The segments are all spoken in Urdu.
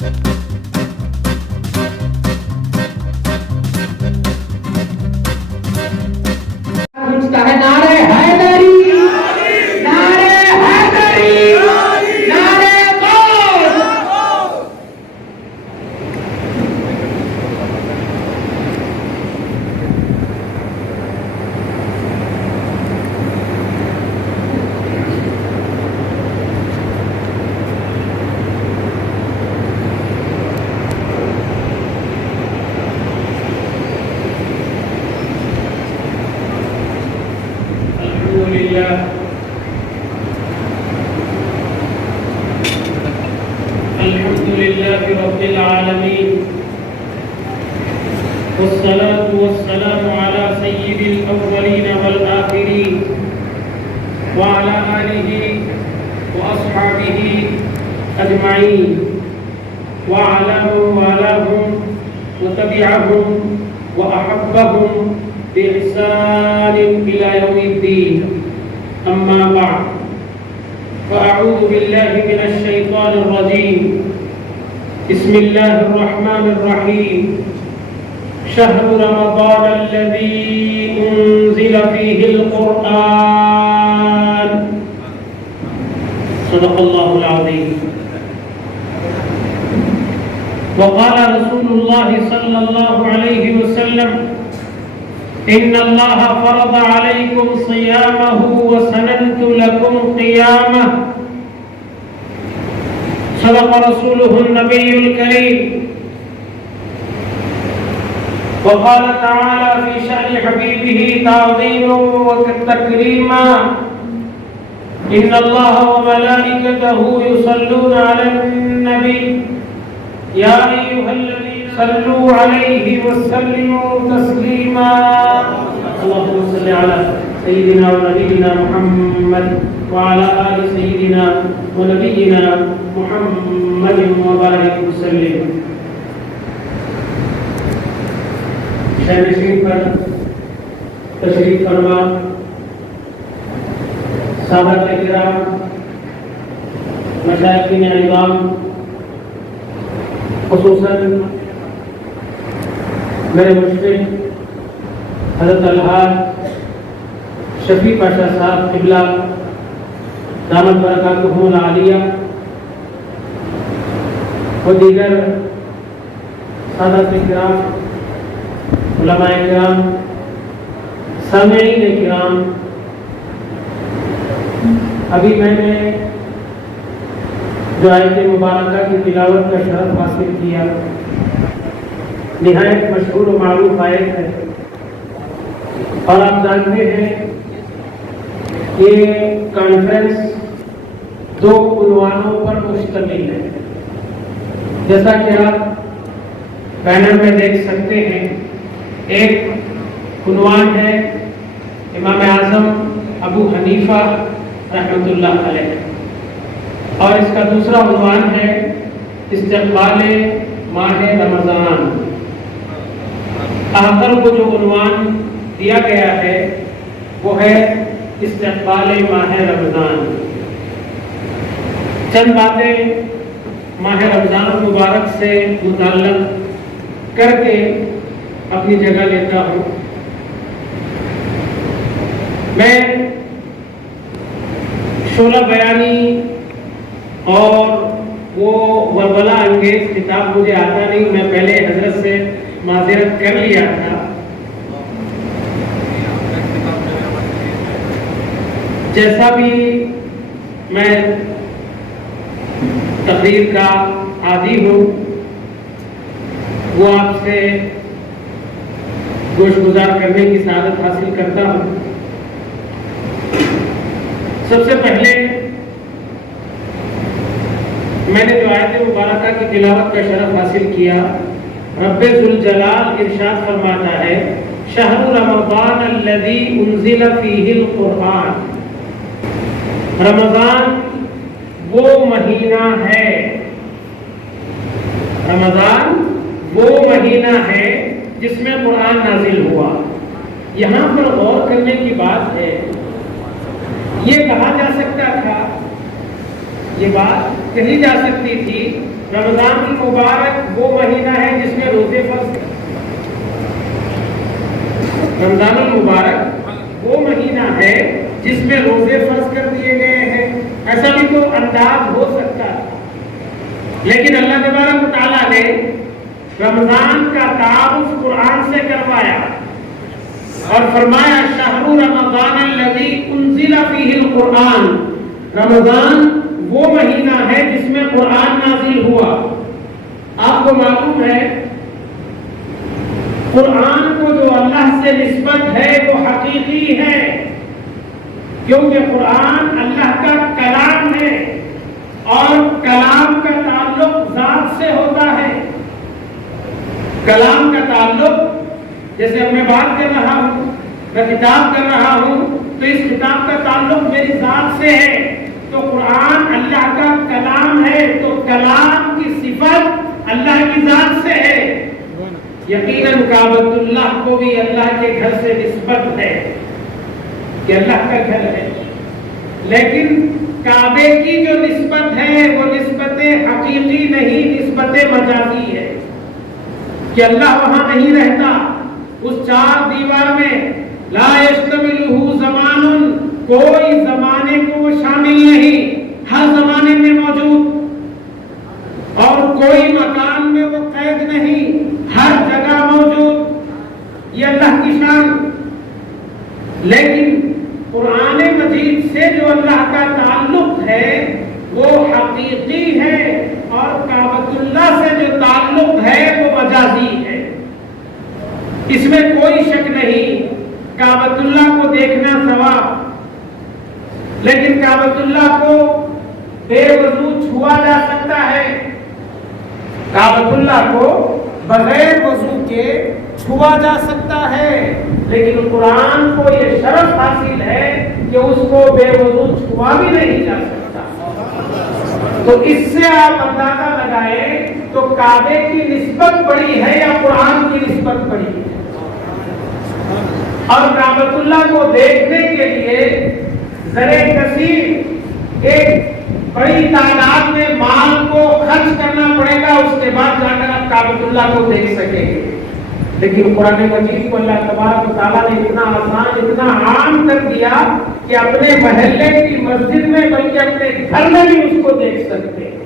گونجتا ہے نعرہ حیدری، نعرہ حیدری، نعرہ غوث۔ الحمد لله رب العالمين، والصلاة والسلام على سيد الأولين والآخرين وعلى آله وأصحابه أجمعين وعلى من والاهم وتبعهم وأحبهم بإحسان إلى يوم الدين. أما بعد، فأعوذ بالله من الشيطان الرجيم. بسم الله الرحمن الرحيم. شهر رمضان الذي أنزل فيه القرآن. صدق الله العظيم. وقال رسول الله صلى الله عليه وسلم: إن الله فرض عليكم صيامه وسننت لكم قيامه. صدق رسوله النبي الكريم. وقال تعالى في شأن حبيبه تعظيما وتكريما: إن الله وملائكته يصلون على النبي يا أيها الذين صلوا عليه وسلموا تسليما. اللهم صل على سيدنا ونبينا محمد وعلى آل سيدنا ونبينا محمد وبارك وسلم. شہر پر تشریف فرما سادات کرام، مشائخین اعظام، خصوصاً میرے مشفق حضرت الحاج شفیع پاشا صاحب قبلہ دامت برکاتہم العالیہ، و دیگر سادات کرام، علماء کرام، سامعین کرام، ابھی میں نے جو آیت مبارکہ کی تلاوت کا شرف حاصل کیا، نہایت مشہور و معروف آیت ہے، اور آپ جانتے ہیں یہ کانفرنس دو عنوانوں پر مشتمل ہے. جیسا کہ آپ بینر میں دیکھ سکتے ہیں، ایک عنوان ہے امام اعظم ابو حنیفہ رحمۃ اللہ علیہ، اور اس کا دوسرا عنوان ہے استقبال ماہ رمضان. آخر کو جو عنوان دیا گیا ہے وہ ہے استقبال ماہ رمضان. چند باتیں ماہ رمضان مبارک سے متعلق کر کے اپنی جگہ لیتا ہوں. میں شعلہ بیانی اور وہ ولولہ انگیز کتاب مجھے آتا نہیں، میں پہلے حضرت سے معذرت کر لیا تھا. جیسا بھی میں تقریر کا عادی ہوں، وہ آپ سے گوش گزار کرنے کی سعادت حاصل کرتا ہوں. سب سے پہلے میں نے جو آیت مبارکہ کی تلاوت کا شرف حاصل کیا، رب ذوالجلال ارشاد فرماتا ہے: شہر رمضان الذی انزل فیہ القرآن. رمضان وہ مہینہ ہے، رمضان وہ مہینہ ہے جس میں قرآن نازل ہوا. یہاں پر غور کرنے کی بات ہے، یہ کہا جا سکتا تھا، یہ بات کہی جا سکتی تھی رمضان المبارک وہ مہینہ ہے جس میں روزے فرض ہیں۔ رمضان المبارک وہ مہینہ ہے جس میں روزے فرض کر دیے گئے ہیں، ایسا بھی تو انداز ہو سکتا ہے، لیکن اللہ تبارک و تعالیٰ نے رمضان کا تعارف قرآن سے کروایا اور فرمایا شہر رمضان الذی انزل فیہ القرآن، رمضان وہ مہینہ ہے جس میں قرآن نازل ہوا۔ آپ کو معلوم ہے قرآن کو جو اللہ سے نسبت ہے وہ حقیقی ہے، کیونکہ قرآن اللہ کا کلام ہے اور کلام کا تعلق ذات سے ہوتا ہے۔ کلام کا تعلق، جیسے اب میں بات کر رہا ہوں، میں کتاب کر رہا ہوں، تو اس کتاب کا تعلق میری ذات سے ہے، تو قرآن اللہ کا کلام ہے، تو کلام کی صفت اللہ کی ذات سے ہے۔ یقیناً کعبۃ اللہ کو بھی اللہ کے گھر سے نسبت ہے کہ اللہ کا گھر ہے، لیکن کعبے کی جو نسبت ہے وہ نسبت حقیقی نہیں، نسبت مجازی ہے کہ اللہ وہاں نہیں رہتا، اس چار دیوار میں لا یشتملہ زمان، کوئی زمانے کو وہ شامل نہیں، ہر زمانے میں موجود، اور کوئی مکان میں وہ قید نہیں، ہر جگہ موجود، یہ اللہ کی شان۔ لیکن قرآن مجید سے جو اللہ کا تعلق ہے وہ حقیقی ہے، اور کعبۃ اللہ سے جو تعلق ہے وہ مجازی ہے، اس میں کوئی شک نہیں۔ کعبۃ اللہ کو دیکھنا ثواب، لیکن کعبۃ اللہ کو بے وضو چھوا جا سکتا ہے، کعبۃ اللہ کو بغیر وضو کے چھوا جا سکتا ہے، لیکن قرآن کو یہ شرف حاصل ہے کہ اس کو بے وضو چھوا بھی نہیں جا سکتا۔ تو اس سے آپ اندازہ لگائیں تو کعبے کی نسبت بڑی ہے یا قرآن کی نسبت بڑی ہے؟ اور کعبۃ اللہ کو دیکھنے کے لیے زر کثیر ایک بڑی تعداد میں مال کو خرچ کرنا پڑے گا، اس کے بعد جا کر آپ کعبۃ اللہ کو دیکھ سکیں گے۔ لیکن قرآن مجید کو اللہ تبارک و تعالیٰ نے اتنا آسان، اتنا عام کر دیا کہ اپنے محلے کی مسجد میں بلکہ اپنے گھر میں بھی اس کو دیکھ سکتے ہیں۔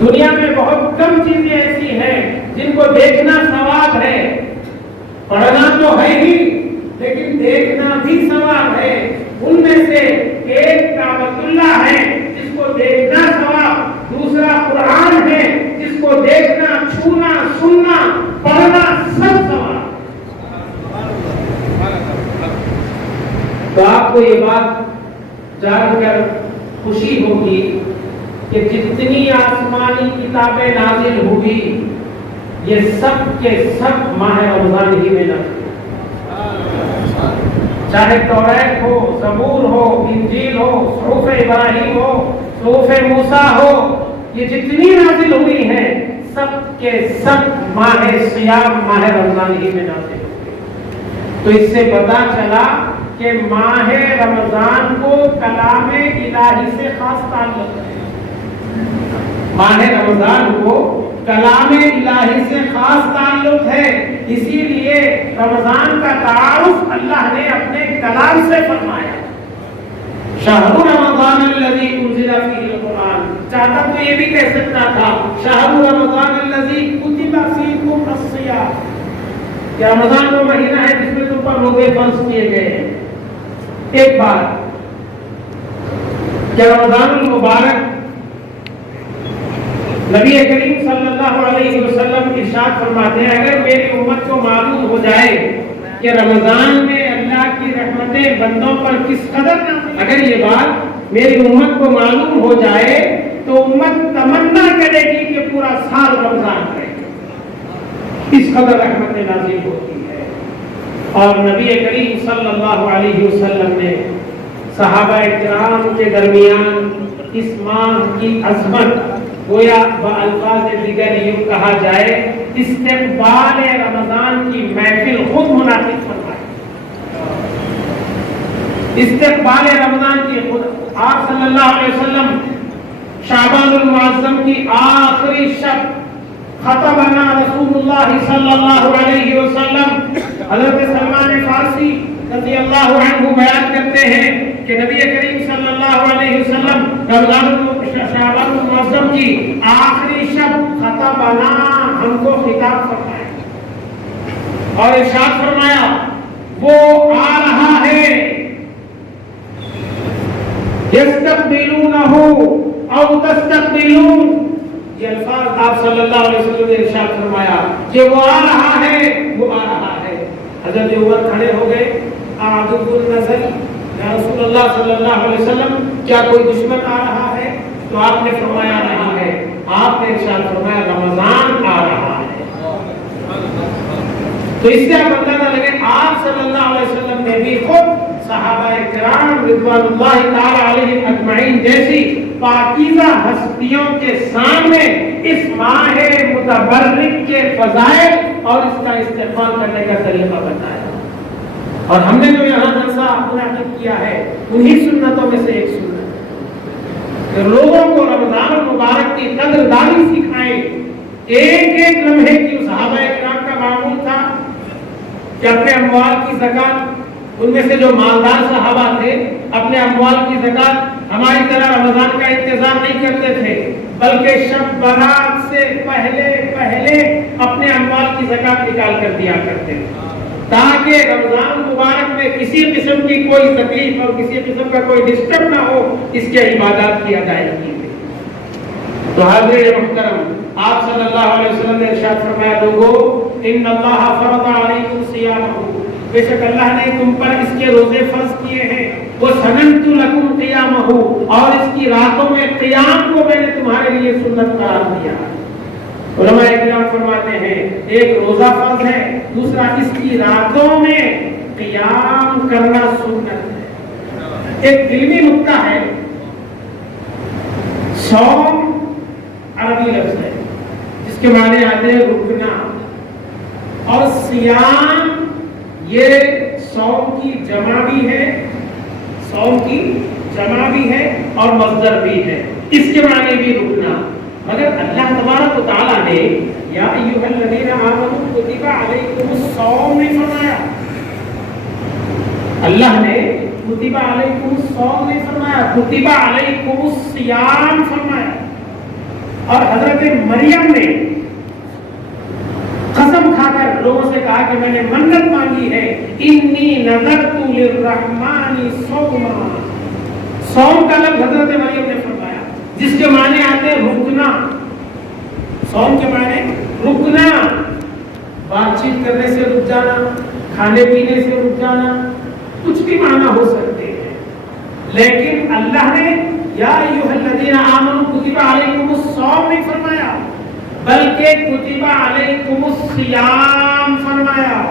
دنیا میں بہت کم چیزیں ایسی ہیں جن کو دیکھنا ثواب ہے، پڑھنا تو ہے ہی لیکن دیکھنا بھی ثواب ہے۔ ان میں سے ایک کعبۃ اللہ ہے جس کو دیکھنا ثواب، دوسرا قرآن ہے جس کو دیکھنا، چھونا، سننا، پڑھنا سب ثواب۔ تو آپ کو یہ بات جان کر خوشی ہوگی کہ جتنی آسمانی کتابیں نازل ہوئی یہ سب کے سب ماہ رمضان ہی میں نازل، چاہے توریت ہو، زبور ہو، انجیل ہو، صحف ابراہیم ہو، صحف موسیٰ ہو، یہ جتنی نازل ہوئی ہیں سب کے سب ماہ صیام، ماہ رمضان ہی میں نازل ہوئی۔ تو اس سے پتہ چلا کہ ماہ رمضان کو کلام الہی سے خاص تعلق ہے، ماہ رمضان کو کلام الہی سے خاص تعلق ہے، اسی لیے رمضان کا تعارف اللہ نے اپنے کلام سے فرمایا۔ شہر رمضان الذی انزل فیہ القرآن، چاہتا تو یہ بھی کہہ سکتا تھا شہر رمضان الذی کتب فیکم الصیام، کہ رمضان وہ مہینہ ہے جس میں تم پر روزے فرض کیے گئے ہیں۔ ایک بات کہ رمضان المبارک نبی کریم صلی اللہ علیہ وسلم ارشاد فرماتے ہیں اگر میری امت کو معلوم ہو جائے کہ رمضان میں اللہ کی رحمتیں بندوں پر کس قدر، اگر یہ بات میری امت کو معلوم ہو جائے تو امت تمنا کرے گی کہ پورا سال رمضان رہے، اس قدر رحمتیں نازل ہوتی ہے۔ اور نبی کریم صلی اللہ علیہ وسلم نے صحابہ کرام کے درمیان اس ماہ کی عظمت گویا بالفاظ دیگر یوں کہا جائے استقبال رمضان کی محفل خود منعقد فرمائی، استقبال رمضان کی خود۔ آپ صلی اللہ علیہ وسلم شعبان المعظم کی آخری شب خطبنا رسول اللہ صلی اللہ علیہ وسلم. حضرت سلمان فارسی رضی اللہ عنہ بیان کرتے ہیں کہ نبی کریم صلی اللہ علیہ وسلم شعبان المعظم کی آخری شب خطبنا ہم کو خطاب فرمایا اور ارشاد فرمایا وہ آ رہا ہے یستقبلونہ او تستقبلون. یہ الفاظ آپ صلی اللہ علیہ وسلم نے ارشاد فرمایا کہ وہ آ رہا ہے، وہ آ رہا ہے. حضرت عمر کھڑے ہو گئے. اعدد النزل یا رسول اللہ صلی اللہ علیہ وسلم کیا کوئی دشمن آ رہا ہے؟ تو آپ نے فرمایا نہیں ہے. آپ نے ارشاد فرمایا رمضان آ رہا ہے. تو اس سے آپ اندازہ لگے آپ صلی اللہ علیہ وسلم نے بھی خود صحابہ کرام رضوان اللہ تعالی علیہم اجمعین جیسی پاکیزہ ہستیوں کے سامنے اس ماہ متبرک کے فضائل اور اس کا استقبال کرنے کا طریقہ بتایا. اور ہم نے جو یہاں جلسہ منعقد کیا ہے انہی سنتوں میں سے ایک سنت کہ لوگوں کو رمضان المبارک کی قدردانی سکھائیں. ایک ایک لمحے کی صحابہ کرام کا معمول تھا کہ اپنے اموال کی زکات، ان میں سے جو مالدار صحابہ تھے اپنے اموال کی زکات ہماری طرح رمضان کا انتظار نہیں کرتے تھے، بلکہ شب برات سے پہلے اپنے اموال کی زکات نکال کر دیا کرتے تھے تاکہ رمضان مبارک میں کسی قسم کی کوئی تکلیف اور کسی قسم کا کوئی ڈسٹرب نہ ہو اس کے عبادات کی ادائیگی میں. تو حاضرین محترم، آپ صلی اللہ علیہ وسلم نے ارشاد فرمایا لوگو ان اللہ فرض علیکم صیامہ، بے شک اللہ نے تم پر اس کے روزے فرض کیے ہیں. وہ سننت لکم قیامہ، اور اس کی راتوں میں قیام کو میں نے تمہارے لیے سنت قرار دیا. علماء کرام فرماتے ہیں ایک روزہ فرض ہے، دوسرا اس کی راتوں میں قیام کرنا سنت ہے. ایک علمی نکتہ ہے، صوم عربی لفظ ہے جس کے معنی آتے ہیں رکنا، اور سیام یہ صوم کی جمع بھی ہے، صوم کی جمع بھی ہے اور مصدر بھی ہے. اس کے معنی بھی رکنا. مگر اللہ تبارک و تعالیٰ نے یا ایھا الذین آمنوا کتب علیکم الصوم نہیں فرمایا. اللہ نے کتب علیکم الصوم نہیں فرمایا، کتب علیکم الصیام فرمایا. اور حضرت مریم نے قسم کھا کر لوگوں سے کہا کہ میں نے منت مانگی ہے انی نذرت للرحمن صوما. صوم کا لفظ حضرت مریم نے فرمایا جس کے معنی آتے ہیں رکنا. صوم کے معنی رکنا، بات چیت کرنے سے رک جانا، کھانے پینے سے رک جانا، کچھ بھی معنی ہو سکتے ہیں. لیکن اللہ نے یا ایھا الذین آمنوا کتب علیکم الصوم نہیں فرمایا بلکہ کتب علیکم الصیام فرمایا.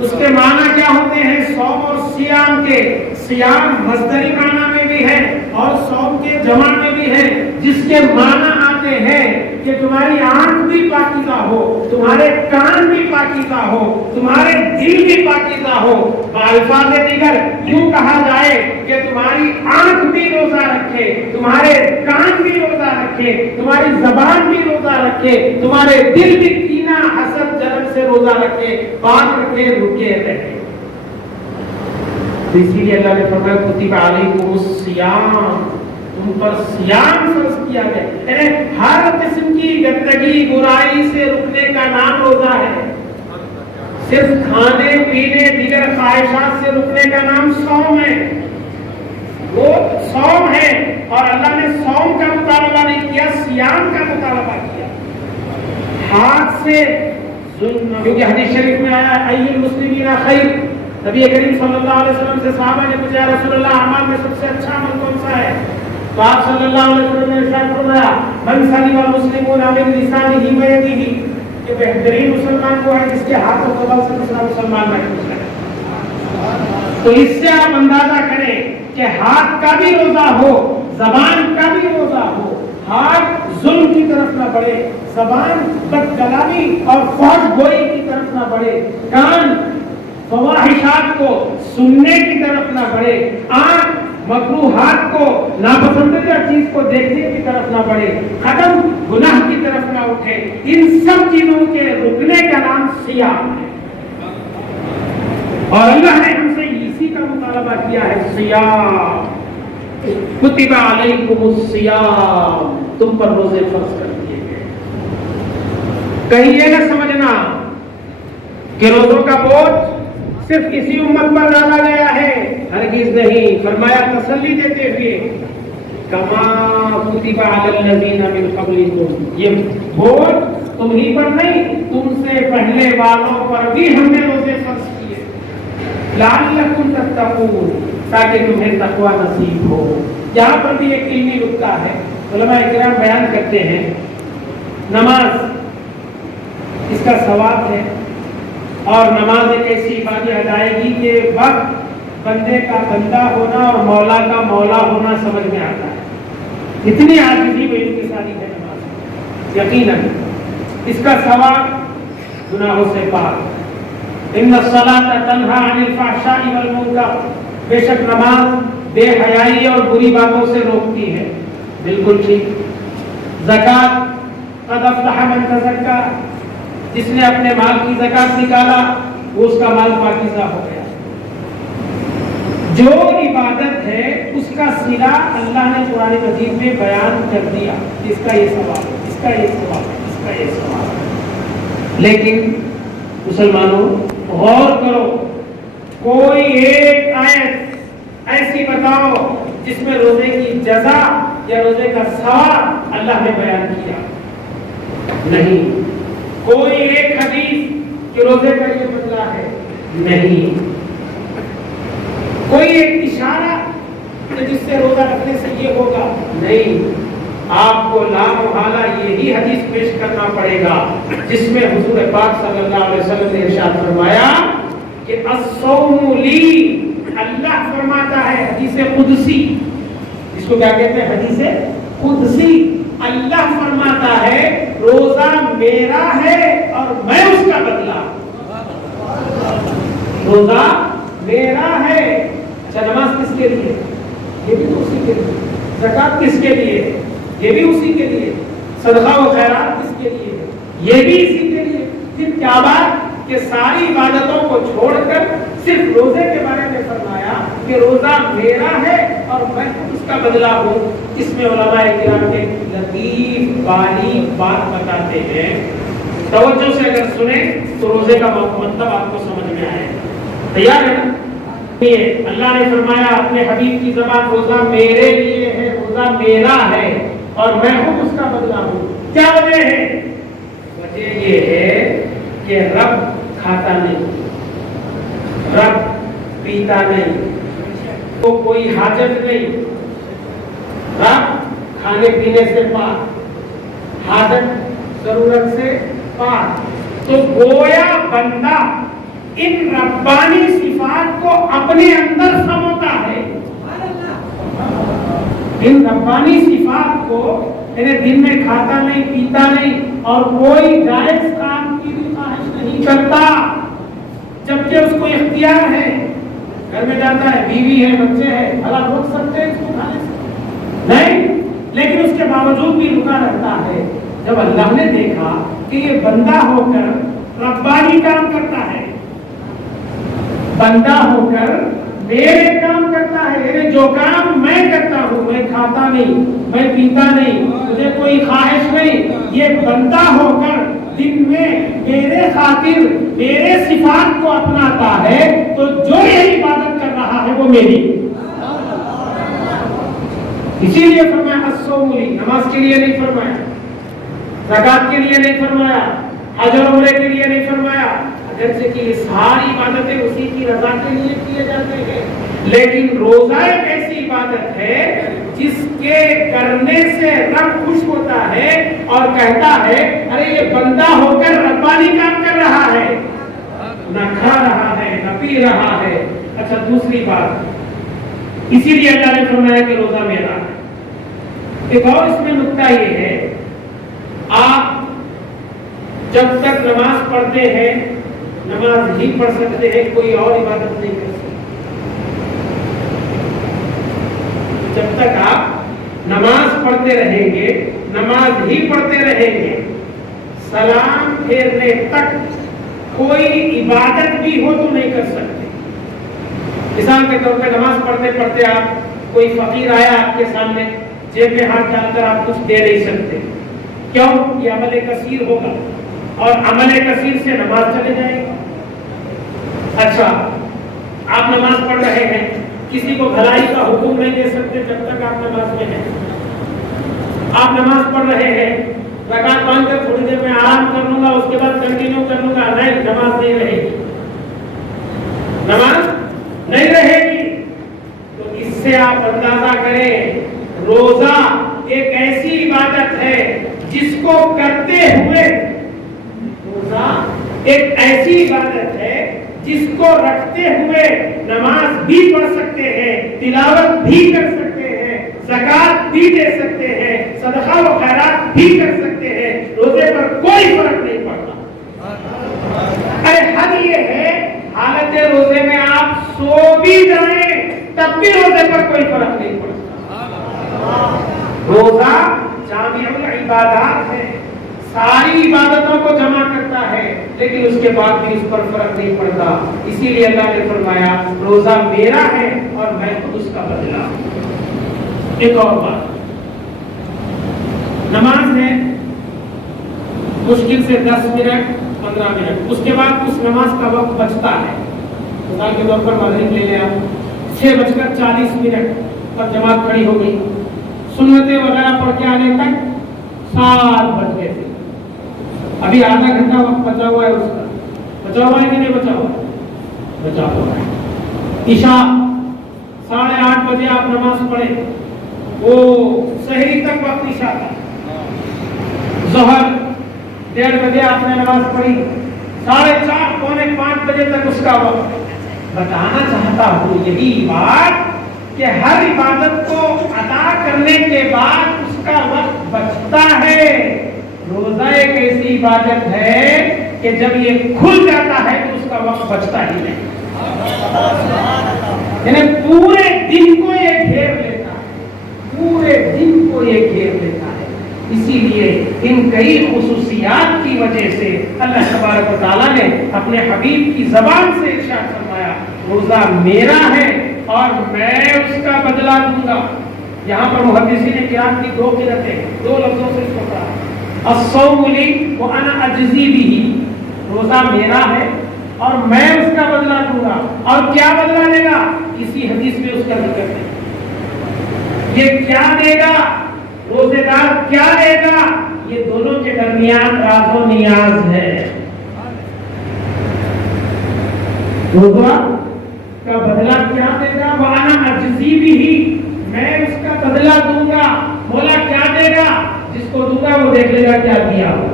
اس کے معنی کیا ہوتے ہیں؟ صوم اور سیام کے. سیام مصدری معنی میں بھی ہے اور صوم کے جمع میں بھی ہے، جس کے معنی آتے ہیں کہ تمہاری آنکھ بھی پاکیزہ ہو، تمہارے کان بھی پاکیزہ ہو، تمہارے دل بھی پاکیزہ ہو. بالفاظ دیگر یوں کہا جائے کہ تمہاری آنکھ بھی روزہ رکھے، تمہارے کان بھی روزہ رکھے، تمہاری زبان بھی روزہ رکھے، تمہارے دل بھی کینہ حسد جلن سے روزہ رکھے، پاک رکھے، رکے رہے. اسی لیے اللہ نے فرمایا کتب علیکم الصیام، تم پر سیام فرض کیا گیا. یعنی ہر قسم کی گندگی برائی سے رکنے کا نام روزہ ہے. صرف کھانے پینے دیگر خواہشات سے رکنے کا نام صوم ہے. وہ صوم ہے اور اللہ نے صوم کا مطالبہ نہیں کیا، سیام کا مطالبہ کیا. ہاتھ سے ظلم، کیونکہ حدیث شریف میں آیا ای المسلمین خیر. نبی کریم صلی اللہ علیہ وسلم سے صحابہ نے پوچھا یا رسول اللہ اعمال میں سب سے اچھا عمل کون سا ہے؟ تو آپ صلی اللہ علیہ وسلم نے ارشاد فرمایا من سلم المسلمون من لسانه ويده، کہ بہترین مسلمان وہ ہے جس کے ہاتھ اور زبان سے دوسرا مسلمان محفوظ ہے. تو اس سے آپ اندازہ کریں کہ ہاتھ کا بھی روزہ ہو، زبان کا بھی روزہ ہو. ہاتھ ظلم کی طرف نہ بڑھے، زبان بدکلامی اور فحش گوئی کی طرف نہ بڑھے، کان فواحشات کو سننے کی طرف نہ بڑھے، آنکھ مکروہات کو، ناپسندیدہ چیز کو دیکھنے کی طرف نہ بڑھے، قدم گناہ کی طرف نہ اٹھے، ان سب چیزوں کے رکنے کا نام صیام ہے۔ اور اللہ نے ہم سے اسی کا مطالبہ کیا ہے، صیام کتب علیکم الصیام، تم پر روزے فرض کر دیے گئے۔ کہیں یہ نہ سمجھنا کہ روزوں کا بوجھ صرف اسی امت پر ڈالا گیا ہے، ہرگز نہیں۔ فرمایا تسلی دیتے ہوئے، کما کتب علی الذین من قبلکم، یہ بوجھ تمہیں پر نہیں، تم سے پہلے والوں پر بھی ہم نے روزے فرض کیے، لعلکم تتقون، تاکہ تمہیں تقوی نصیب ہو۔ یہاں پر بھی ایک علمی نکتہ ہے، علماء کرام بیان کرتے ہیں، نماز اس کا ثواب ہے، اور نماز ایک ایسی عبادت ادائیگی کے وقت بندے کا بندہ ہونا اور مولا کا مولا ہونا سمجھ میں آتا ہے۔ اتنی عاجزی میں انکساری ہے نماز، یقیناً اس کا ثواب گناہوں سے پاک۔ ان الصلاۃ تنہی عن الفحشاء والمنکر، بے شک نماز بے حیائی اور بری باتوں سے روکتی ہے، بالکل ٹھیک۔ زکوٰۃ قد افلح من تزکیٰ، جس نے اپنے مال کی زکات نکالا وہ اس کا مال پاکیزہ ہو گیا۔ جو عبادت ہے اس کا صلہ اللہ نے قرآن مجید میں بیان کر دیا، اس کا یہ ثواب ہے، اس کا یہ ثواب ہے، اس کا یہ ثواب ہے۔ لیکن مسلمانوں غور کرو، کوئی ایک آیت ایسی بتاؤ جس میں روزے کی جزا یا روزے کا ثواب اللہ نے بیان کیا، نہیں۔ کوئی ایک حدیث کہ روزے کا یہ بدلہ ہے، نہیں۔ کوئی ایک اشارہ کہ جس سے روزہ رکھنے سے یہ ہوگا، نہیں۔ آپ کو لا محالہ یہی حدیث پیش کرنا پڑے گا جس میں حضور پاک صلی اللہ علیہ وسلم نے ارشاد فرمایا کہ الصوم لی، اللہ فرماتا ہے، حدیث قدسی، اس کو کیا کہتے ہیں؟ حدیث قدسی۔ اللہ فرماتا ہے روزہ میرا ہے اور میں اس کا بدلہ، روزہ میرا ہے۔ اچھا، نماز کس کے لیے؟ یہ بھی تو اسی کے لیے۔ زکات کس کے لیے؟ یہ بھی اسی کے لیے۔ صدقہ و خیرات کس کے لیے؟ یہ بھی اسی کے لیے۔ پھر کیا بات کہ ساری عبادتوں کو چھوڑ کر صرف روزے کے بارے میں فرمایا کہ روزہ میرا ہے اور میں اس کا بدلہ ہوں۔ اس میں علماء کرام کے لطیف باریک بات بتاتے ہیں، توجہ سے اگر سنیں تو روزے کا مطلب آپ کو سمجھ میں آئے۔ تیار ہے نا؟ اللہ نے فرمایا اپنے حبیب کی زبان، روزہ میرے لیے ہے، روزہ میرا ہے اور میں ہوں اس کا بدلہ ہوں۔ کیا وجہ ہے؟ وجہ یہ ہے کہ رب کھاتا نہیں، رب پیتا نہیں، تو کوئی حاجت نہیں، رب کھانے پینے سے پاک، حاجت ضرورت سے پاک۔ تو گویا بندہ ان ربانی صفات کو اپنے اندر سموتا ہے، ان ربانی صفات کو، یعنی دن میں کھاتا نہیں پیتا نہیں اور کوئی جائز کام کی بھی خواہش نہیں کرتا، جبکہ اس کو اختیار ہے، گھر میں جاتا ہے، بیوی ہے، بچے ہیں، بھلا روک سکتے ہیں اس کو کھانے سے؟ نہیں، لیکن اس کے باوجود بھی رکا رہتا ہے۔ جب اللہ نے دیکھا کہ یہ بندہ ہو کر ربانی کام کرتا ہے، بندہ ہو کر میرے کام کرتا ہے، یعنی جو کام میں کرتا ہوں، میں کھاتا نہیں، میں پیتا نہیں، مجھے کوئی خواہش نہیں، یہ بندہ ہو کر دن میں میرے خاطر میرے صفات کو اپناتا ہے، تو جو یہ عبادت کر رہا ہے وہ میری۔ اسی لیے فرمایا الصوم لی، نماز کے لیے نہیں فرمایا، زکات کے لیے نہیں فرمایا، حج اور عمرے کے لیے نہیں فرمایا، اگرچہ کہ یہ ساری عبادتیں اسی کی رضا کے لیے کیے جاتے ہیں، لیکن روزہ ایک ایسی عبادت ہے جس کے کرنے سے رب خوش ہوتا ہے اور کہتا ہے ارے یہ بندہ ہو کر ربانی کام کر رہا ہے، نہ کھا رہا ہے نہ پی رہا ہے۔ اچھا، دوسری بات، اسی لیے اللہ نے فرمایا کہ روزہ میرا ہے۔ ایک اور اس میں نکتہ یہ ہے، آپ جب تک نماز پڑھتے ہیں نماز ہی پڑھ سکتے ہیں، کوئی اور عبادت نہیں کر سکتے۔ جب تک آپ نماز پڑھتے رہیں گے، نماز ہی پڑھتے رہیں گے، سلام پھیرنے تک کوئی عبادت بھی ہو تو نہیں کر سکتے۔ مثال کے طور پہ نماز پڑھتے پڑھتے آپ کوئی فقیر آیا آپ کے سامنے، جیب میں ہاتھ ڈال کر آپ کچھ دے نہیں سکتے، کیوں؟ یہ عمل کثیر ہوگا اور عمل کثیر سے نماز چلے جائے گا۔ اچھا، آپ نماز پڑھ رہے ہیں، کسی کو بھلائی کا حکم نہیں دے سکتے جب تک آپ نماز میں ہیں۔ آپ نماز پڑھ رہے ہیں، رکعت باندھ کر تھوڑی دیر میں آرام کر لوں گا، اس کے بعد کنٹینیو کر لوں گا، نہیں، نماز نہیں رہے گی، نماز نہیں رہے گی۔ تو اس سے آپ اندازہ کریں، روزہ ایک ایسی عبادت ہے جس کو کرتے ہوئے، روزہ ایک ایسی عبادت ہے جس کو رکھتے ہوئے نماز بھی پڑھ سکتے ہیں، تلاوت بھی کر سکتے ہیں، زکات بھی دے سکتے ہیں، صدقہ و خیرات بھی کر سکتے ہیں، روزے پر کوئی فرق نہیں پڑتا۔ ارے حد یہ ہے، حالت روزے میں آپ سو بھی جائیں تب بھی روزے پر کوئی فرق نہیں پڑتا۔ روزہ جامع العبادات ہے، ساری عبادتوں کو جمع کرتا ہے، لیکن اس کے بعد بھی اس پر فرق نہیں پڑتا۔ اسی لیے اللہ نے فرمایا روزہ میرا ہے اور میں خود اس کا بدلہ۔ ایک اور بات، نماز ہے مشکل سے 10 منٹ 15 منٹ، اس کے بعد اس نماز کا وقت بچتا ہے۔ مثال کے طور پر مغرب لے لیا، 6:40 پر جماعت کھڑی ہو گئی، سنتیں وغیرہ پڑھ کے آنے تک 7 بج گئے تھے، ابھی آدھا گھنٹہ وقت بچا ہوا ہے، اس کا بچا ہوا ہے کہ نہیں بچا ہوا ہے؟ بچا ہوا ہے۔ عشاء 8:30 بجے آپ نماز پڑھے، وہ سحری تک وقت عشاء تھا۔ ظہر 1:30 بجے آپ نے نماز پڑھی، 4:30 پونے 5 بجے تک اس کا وقت۔ بتانا چاہتا ہوں یہی بات کہ ہر عبادت کو ادا کرنے کے بعد اس کا وقت بچتا ہے۔ روزہ ایک ایسی عبادت ہے کہ جب یہ کھل جاتا ہے تو اس کا وقت بچتا ہی نہیں، یعنی پورے دن کو یہ گھیر لیتا ہے، پورے دن کو یہ گھیر لیتا ہے۔ اسی لیے ان کئی خصوصیات کی وجہ سے اللہ تبارک و تعالیٰ نے اپنے حبیب کی زبان سے ارشاد فرمایا روزہ میرا ہے اور میں اس کا بدلہ دوں گا۔ یہاں پر محدثین کرام کی 2 قرأتیں، 2 لفظوں سے اس کو کہا، الصوم لی وانا اجزی بہ، روزہ میرا ہے اور میں اس کا بدلہ دوں گا۔ اور کیا بدلہ دے گا؟ اسی حدیث میں اس کا ذکر ہے، یہ کیا دے گا، روزے دار کیا دے گا، یہ دونوں کے درمیان راز و نیاز ہے۔ روزہ کا بدلہ کیا دے گا؟ وانا اجزی بہ، میں اس کا بدلہ دوں گا۔ مولا کیا دے گا؟ جس کو دوں گا وہ دیکھ لے گا کیا دیا ہو۔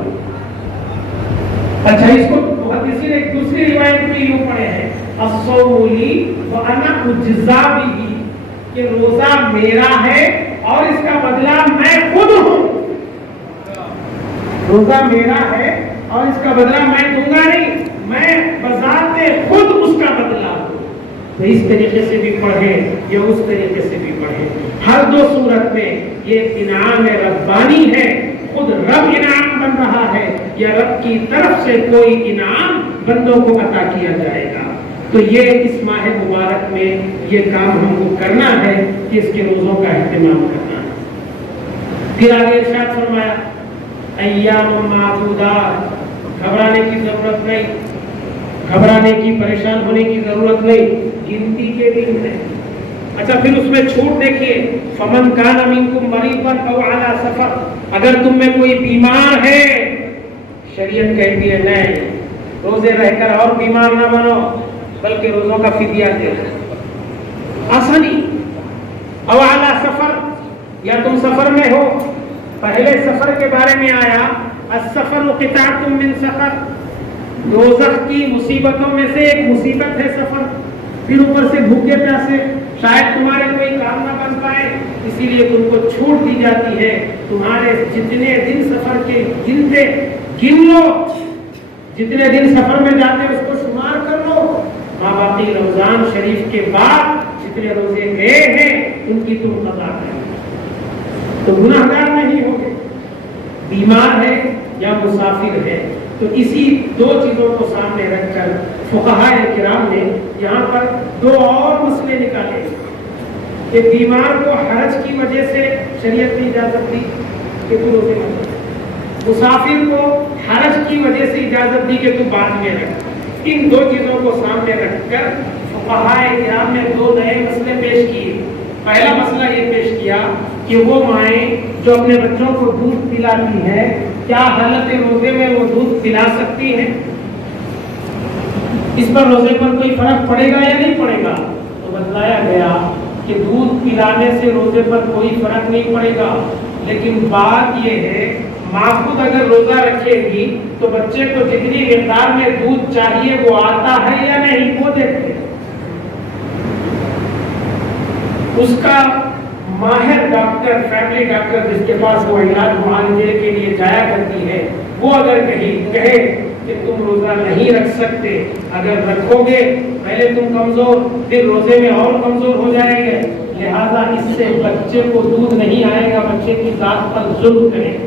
اچھا، اس کو محدثین ایک دوسری روایت میں یوں پڑھے ہیں، الصوم لی وانا اجزا بہ، کہ روزہ میرا ہے اور اس کا بدلہ میں خود ہوں۔ روزہ میرا ہے اور اس کا بدلہ میں دوں گا نہیں، میں بذات خود اس کا بدلہ دوں۔ تو اس طریقے سے بھی پڑھیں یا اس طریقے سے بھی پڑھیں، ہر 2 صورت میں یہ انعام ربانی ہے، خود رب انعام بن رہا ہے یا رب کی طرف سے کوئی انعام بندوں کو عطا کیا جائے گا۔ تو یہ اس ماہ مبارک میں یہ کام ہم کو کرنا ہے کہ اس کے روزوں کا اہتمام کرنا ہے۔ پھر آگے ارشاد فرمایا ایام معدودات، گھبرانے کی ضرورت نہیں، گھبرانے کی، پریشان ہونے کی ضرورت نہیں، گنتی کے دن ہے۔ اچھا، پھر اس میں چھوٹ دیکھیے، فمن کان منکم مریضا او علی سفر، اگر تم میں کوئی بیمار ہے، شریعت کہتی ہے نہیں، روزے رہ کر اور بیمار نہ بنو بلکہ روزوں کا فدیہ دے، آسانی، او علی سفر، یا تم سفر میں ہو۔ پہلے سفر کے بارے میں آیا، السفر قطعۃ من سفر، دوزخ کی مصیبتوں میں سے ایک مصیبت ہے سفر، پھر اوپر سے بھوکے پیاسے، شاید تمہارے کوئی کام نہ بن پائے، اسی لیے تم کو چھوٹ دی جاتی ہے، تمہارے جتنے دن سفر کے گنتے گن لو، جتنے دن سفر میں جاتے اس کو شمار کر لو، باقی رمضان شریف کے بعد جتنے روزے گئے ہیں ان کی تم قضا کرو، تو گناہگار نہیں ہوگے، بیمار ہے یا مسافر ہے۔ تو اسی دو چیزوں کو سامنے رکھ کر فقہائے کرام نے یہاں پر دو اور مسئلے نکالے کہ بیمار کو حرج کی وجہ سے شریعت نے اجازت دی کہ تو روزے مت رکھ، مسافر کو حرج کی وجہ سے اجازت دی کہ تو بعد میں رکھ۔ ان دو چیزوں کو سامنے رکھ کر فقہائے کرام نے دو نئے مسئلے پیش کیے۔ پہلا مسئلہ یہ پیش کیا کہ وہ مائیں جو اپنے بچوں کو دودھ پلاتی ہیں، کیا حالت روزے میں وہ دودھ پلا سکتی ہیں؟ اس پر روزے پر کوئی فرق پڑے گا یا نہیں پڑے گا؟ تو بتلایا گیا کہ دودھ پلانے سے روزے پر کوئی فرق نہیں پڑے گا، لیکن بات یہ ہے ماں خود اگر روزہ رکھے گی تو بچے کو جتنی مقدار میں دودھ چاہیے وہ آتا ہے یا نہیں وہ دیکھتے۔ اس کا ماہر ڈاکٹر، فیملی ڈاکٹر جس کے پاس وہ علاج معالجے کے لیے جایا کرتی ہے، وہ اگر کہے کہ تم روزہ نہیں رکھ سکتے، اگر رکھو گے پہلے تم کمزور، پھر روزے میں اور کمزور ہو جائیں گے، لہذا اس سے بچے کو دودھ نہیں آئے گا، بچے کی ذات پر ظلم کرے گا۔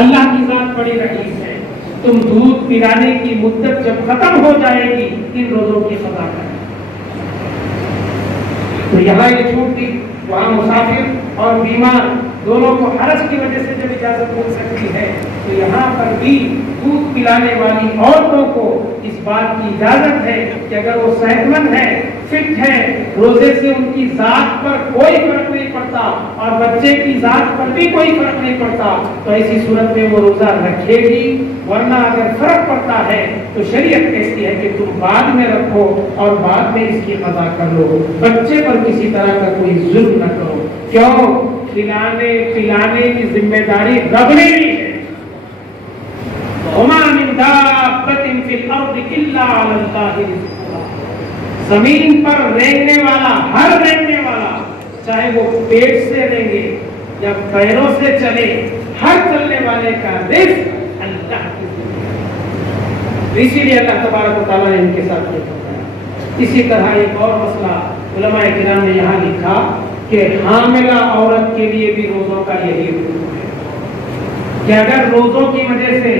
اللہ کی ذات بڑی رحیم ہے، تم دودھ پلانے کی مدت جب ختم ہو جائے گی ان روزوں کی قضا کریں۔ تو یہاں یہ چھوٹ دی، وہاں مسافر اور بیمار دونوں کو حرج کی وجہ سے جب اجازت مل سکتی ہے، تو یہاں پر بھی دودھ پلانے والی عورتوں کو اس بات کی اجازت ہے کہ اگر وہ صحت مند ہے، فٹ ہے، روزے سے ان کی ذات پر کوئی فرق نہیں پڑتا اور بچے کی ذات پر بھی کوئی فرق نہیں پڑتا، تو ایسی صورت میں وہ روزہ رکھے گی، ورنہ اگر فرق پڑتا ہے تو شریعت کہتی ہے کہ تم بعد میں رکھو اور بعد میں اس کی قضا کر لو، بچے پر کسی طرح کا کوئی ظلم نہ کرو۔ کیوں؟ کھلانے پلانے کی ذمہ داری رب نے لی ہے۔ وَمَا مِن دَابَّةٍ فِي الْأَرْضِ إِلَّا عَلَى اللَّهِ رِزْقُهَا، زمین پر رینگنے والا، ہر رینگنے والا، چاہے وہ پیٹ سے رینگے یا پیروں سے چلے، ہر چلنے والے کا رزق اللہ کی ذمہ ہے۔ اسی لیے اللہ تبارک و تعالیٰ نے ان کے ساتھ یہ فرمایا۔ اسی طرح ایک اور مسئلہ علماء کرام نے یہاں لکھا کہ حاملہ عورت کے لیے بھی روزوں کا یہی حکم ہے کہ اگر روزوں کی وجہ سے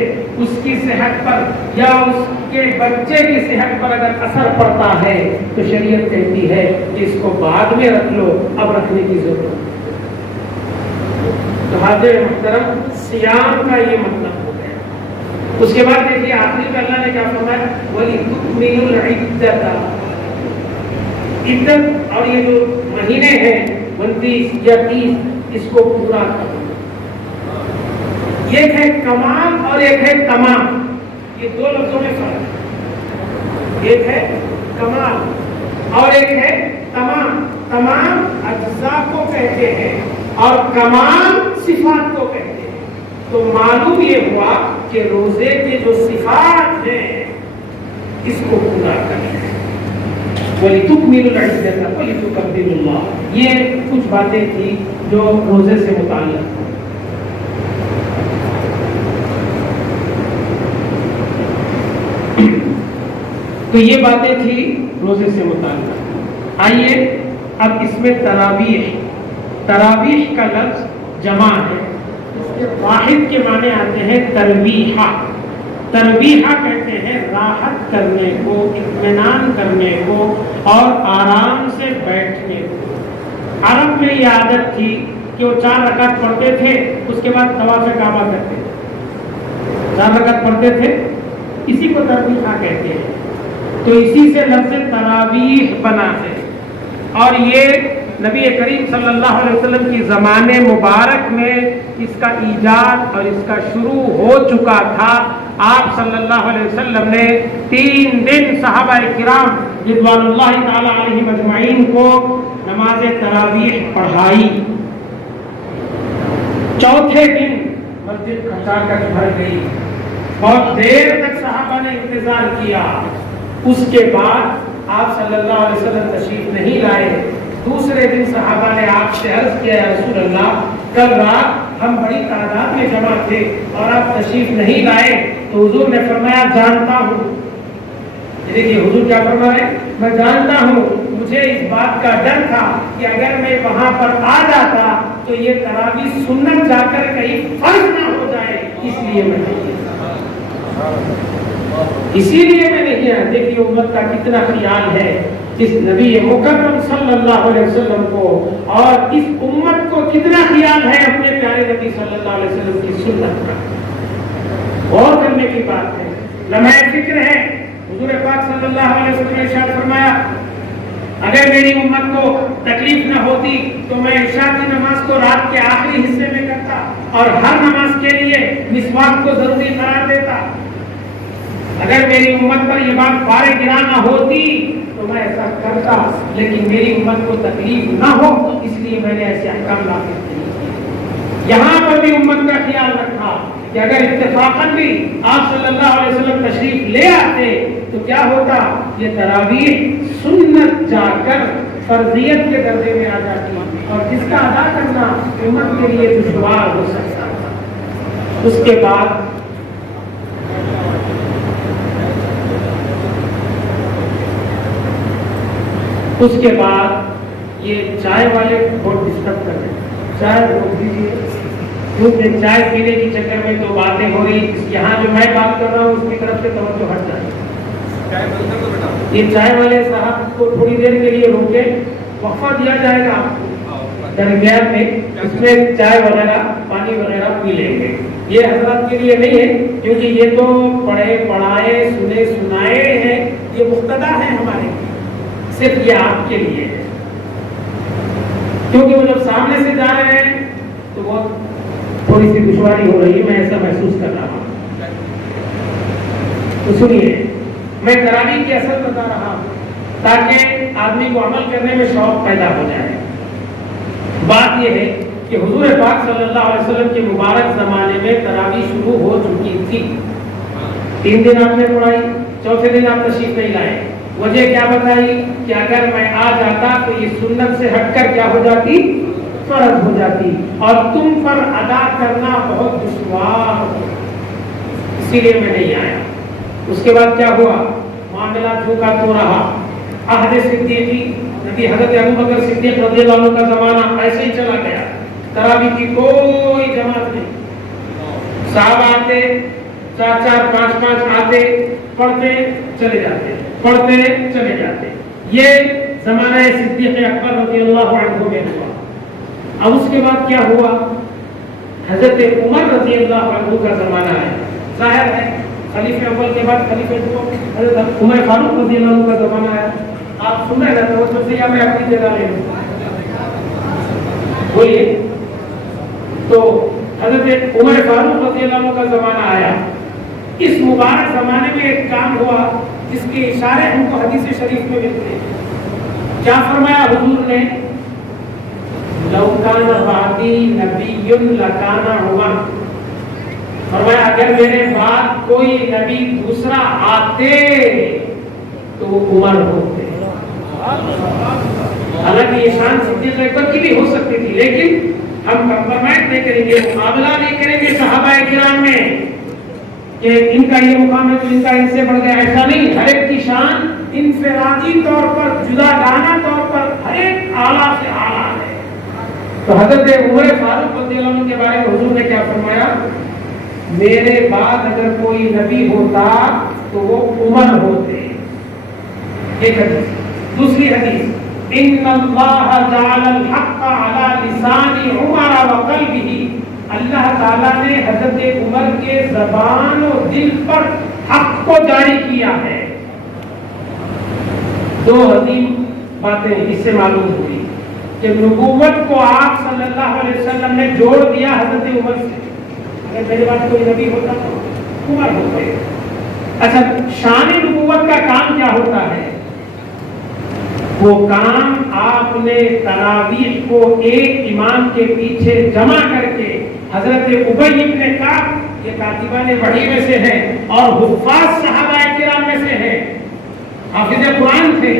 اس کی صحت پر یا اس کے بچے کی صحت پر اگر اثر پڑتا ہے تو شریعت کہتی ہے کہ اس کو بعد میں رکھ لو، اب رکھنے کی ضرورت نہیں۔ تو حاضر محترم، صیام کا یہ مطلب ہو گیا۔ اس کے بعد دیکھیے آخری میں اللہ نے کیا فرمایا، وَلِتُكْمِلُوا الْعِدَّةَ، عدت اور یہ جو مہینے ہیں 29 یا 30 اس کو پورا کرو۔ ایک ہے کمال اور ایک ہے تمام، یہ دو لفظوں میں فرق ہے، ایک ہے کمال اور ایک ہے تمام۔ تمام اجزاء کو کہتے ہیں اور کمال صفات کو کہتے ہیں۔ تو معلوم یہ ہوا کہ روزے کے جو صفات ہیں اس کو پورا کریں۔ وَلِتُكْمِلُوا الْعِدَّةَ وَلِتُكَبِّرُوا اللَّهَ، یہ کچھ باتیں تھی جو روزے سے متعلق ہیں۔ تو یہ باتیں تھی روزے سے متعلق۔ آئیے اب اس میں تراویح کا لفظ جمع ہے، اس کے واحد کے معنی آتے ہیں ترویحہ۔ ترویحہ کہتے ہیں راحت کرنے کو، اطمینان کرنے کو اور آرام سے بیٹھنے کو۔ عرب میں یہ عادت تھی کہ وہ 4 رکعت پڑھتے تھے، اس کے بعد طواف کعبہ کرتے تھے۔ 4 رکعت پڑھتے تھے، اسی کو ترویحہ کہتے ہیں۔ تو اسی سے لفظ تراویح بنا ہے، اور یہ نبی کریم صلی اللہ علیہ وسلم کی زمانے مبارک میں اس کا ایجاد اور اس کا شروع ہو چکا تھا۔ آپ صلی اللہ علیہ وسلم نے 3 دن صحابہ کرام رضوان اللہ تعالی علیہم اجمعین کو نماز تراویح پڑھائی۔ چوتھے دن مسجد کھچاکچ بھر گئی، بہت دیر تک صحابہ نے انتظار کیا۔ اس کے بعد آپ صلی اللہ علیہ وسلم تشریف نہیں لائے۔ دوسرے دن صحابہ نے آپ سے عرض کیا، یا رسول اللہ کل رات ہم بڑی تعداد میں جمع تھے اور آپ تشریف نہیں لائے۔ تو حضور نے فرمایا جانتا ہوں، دیکھیے حضور کیا فرما رہے ہیں، میں جانتا ہوں مجھے اس بات کا ڈر تھا کہ اگر میں وہاں پر آ جاتا تو یہ تراویح سنت جا کر کہیں فرض نہ ہو جائے، اس لیے میں نہیں آیا۔ دیکھیے امت کا کتنا خیال ہے اس نبی مکرم صلی اللہ علیہ وسلم کو، اور اس امت کو کتنا خیال ہے اپنے پیارے نبی صلی اللہ علیہ وسلم کی سنت کا۔ غور کرنے کی بات ہے، لمحہ فکر ہے۔ حضور پاک صلی اللہ علیہ وسلم نے ارشاد فرمایا اگر میری امت کو تکلیف نہ ہوتی تو میں عشاء کی نماز کو رات کے آخری حصے میں کرتا اور ہر نماز کے لیے مسواک کو ضروری قرار دیتا۔ اگر میری امت پر یہ بات بار گراں نہ ہوتی تو میں ایسا کرتا، لیکن میری امت کو تکلیف نہ ہو اس لیے میں نے ایسے احکام نافذ کیے۔ یہاں پر بھی امت کا خیال رکھا کہ اگر اتفاقاً بھی آپ صلی اللہ علیہ وسلم تشریف لے آتے تو کیا ہوتا، یہ تراویح سنت جا کر فرضیت کے درجے میں آ جاتی اور جس کا ادا کرنا امت کے لیے دشوار ہو سکتا تھا۔ اس کے بعد یہ چائے والے بہت ڈسٹرب کر رہے ہیں، چائے روک دیجیے، کیونکہ چائے پینے کی چکر میں تو باتیں ہو رہی، یہاں جو میں بات کر رہا ہوں اس کی طرف سے توجہ ہٹ جائے۔ یہ چائے والے صاحب کو تھوڑی دیر کے لیے روکے، وقفہ دیا جائے گا آپ کو درمیان میں، اس میں چائے وغیرہ پانی وغیرہ پی لیں گے۔ یہ حضرات کے لیے نہیں ہے کیونکہ یہ تو پڑھے پڑھائے سنے سنائے ہیں، یہ مقتدا ہے ہمارے، صرف یہ آپ کے لیے ہے، کیونکہ وہ جب سامنے سے جا رہے ہیں تو وہ تھوڑی سی دشواری ہو رہی ہے، میں ایسا محسوس کر رہا ہوں۔ تو سنیے، میں تراویح کی اصل بتا رہا ہوں تاکہ آدمی کو عمل کرنے میں شوق پیدا ہو جائے۔ بات یہ ہے کہ حضور پاک صلی اللہ علیہ وسلم کے مبارک زمانے میں تراویح شروع ہو چکی تھی۔ 3 دن آپ نے پڑھائی، چوتھے دن آپ تشریف نہیں لائے۔ وجہ کیا بتائی کہ اگر میں آ جاتا تو یہ سنت سے ہٹ کر کیا ہو جاتی، فرض ہو جاتی، اور تم پر ادا کرنا بہت دشوار، اسی لیے میں نہیں آیا۔ اس کے بعد کیا ہوا، معاملہ جو کا تو رہا۔ عہد صدیقی، نبی حضرت ابوبکر صدیق رضی اللہ عنہ کا زمانہ ایسے ہی چلا گیا، تراویح کی کوئی جماعت نہیں، صحابہ آتے 4-4 5-5 آتے، پڑھتے چلے جاتے، پڑھتے چلے جاتے۔ یہ زمانہ صدیق اکبر رضی اللہ عنہ میں ہوا۔ اب اس کے بعد کیا ہوا، حضرت عمر رضی اللہ عنہ کا زمانہ ہے، ظاہر ہے خلیفہ اول کے بعد خلیفہ دوم حضرت عمر فاروق رضی اللہ عنہ کا زمانہ ہے۔ آپ سن رہے ہیں تو سے یا میں اپنی جگہ لے لوں، بولیے۔ تو حضرت عمر فاروق رضی اللہ عنہ کا زمانہ آیا۔ اس مبارک زمانے میں ایک کام ہوا جس کے اشارے ہم کو حدیث شریف میں ملتے ہیں۔ کیا فرمایا حضور نے، لو کان بعدی نبی لکان عمر، فرمایا اگر میرے بعد کوئی نبی دوسرا آتے تو وہ عمر ہوتے۔ حالانکہ یہ شان صدیق اکبر کی بھی ہو سکتی تھی، لیکن ہم کمپرومائز نہیں کریں گے، مقابلہ نہیں کریں گے صحابہ کرام میں کہ ان کا یہ مقام ہے تو ان کا ان سے بڑھ گیا، ایسا نہیں۔ ہر ایک کی شان انفرادی طور پر، جداگانہ طور پر ہر ایک اعلیٰ سے اعلیٰ ہے۔ تو حضرت عمر فاروق رضی اللہ عنہ کے بارے میں حضور نے کیا فرمایا، میرے بعد اگر کوئی نبی ہوتا تو وہ عمر ہوتے۔ ایک حدیث۔ دوسری حدیث، ان اللہ جعل الحق علی لسان عمر وقلبہ، اللہ تعالیٰ نے حضرت عمر کے زبان اور دل پر حق کو جاری کیا ہے۔ دو عظیم باتیں اس سے معلوم ہوئی کہ نبوت کو آپ صلی اللہ علیہ وسلم نے جوڑ دیا حضرت عمر سے۔ اگر میرے بعد کوئی نبی ہوتا تو عمر ہوتے۔ اچھا، شان نبوت کا کام کیا ہوتا ہے؟ وہ کام آپ نے تراویح کو ایک امام کے پیچھے جمع کر کے، حضرت ابی ابن کعب یہ کاتبان وحی میں سے ہے اور حفاظ صحابہ کرام میں سے ہے، حافظ قرآن تھے،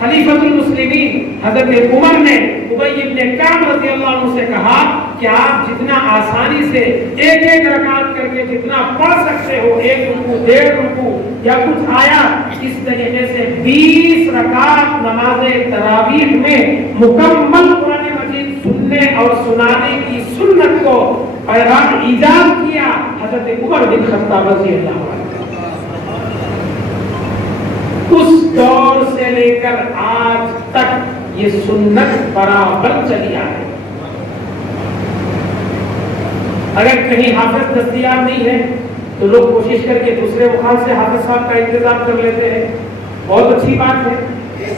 خلیفۃ المسلمین حضرت عمر نے ابی ابن کعب رضی اللہ عنہ سے کہا کہ آپ جتنا آسانی سے ایک ایک رکعت کر کے جتنا پڑھ سکتے ہو، 1 رکوع 1.5 رکوع یا کچھ آیا، اس طریقے سے 20 رکعت نماز تراویح میں مکمل قرآن مجید سننے اور سنانے کی سنت کو ایجاد کیا حضرت عمر بن خطاب رضی اللہ عنہ۔ اس دور سے لے کر آج تک یہ سنت برابر چلی آ رہی ہے۔ اگر کہیں حافظ دستیاب نہیں ہے تو لوگ کوشش کر کے دوسرے مقام سے حافظ صاحب کا انتظام کر لیتے ہیں، بہت اچھی بات ہے۔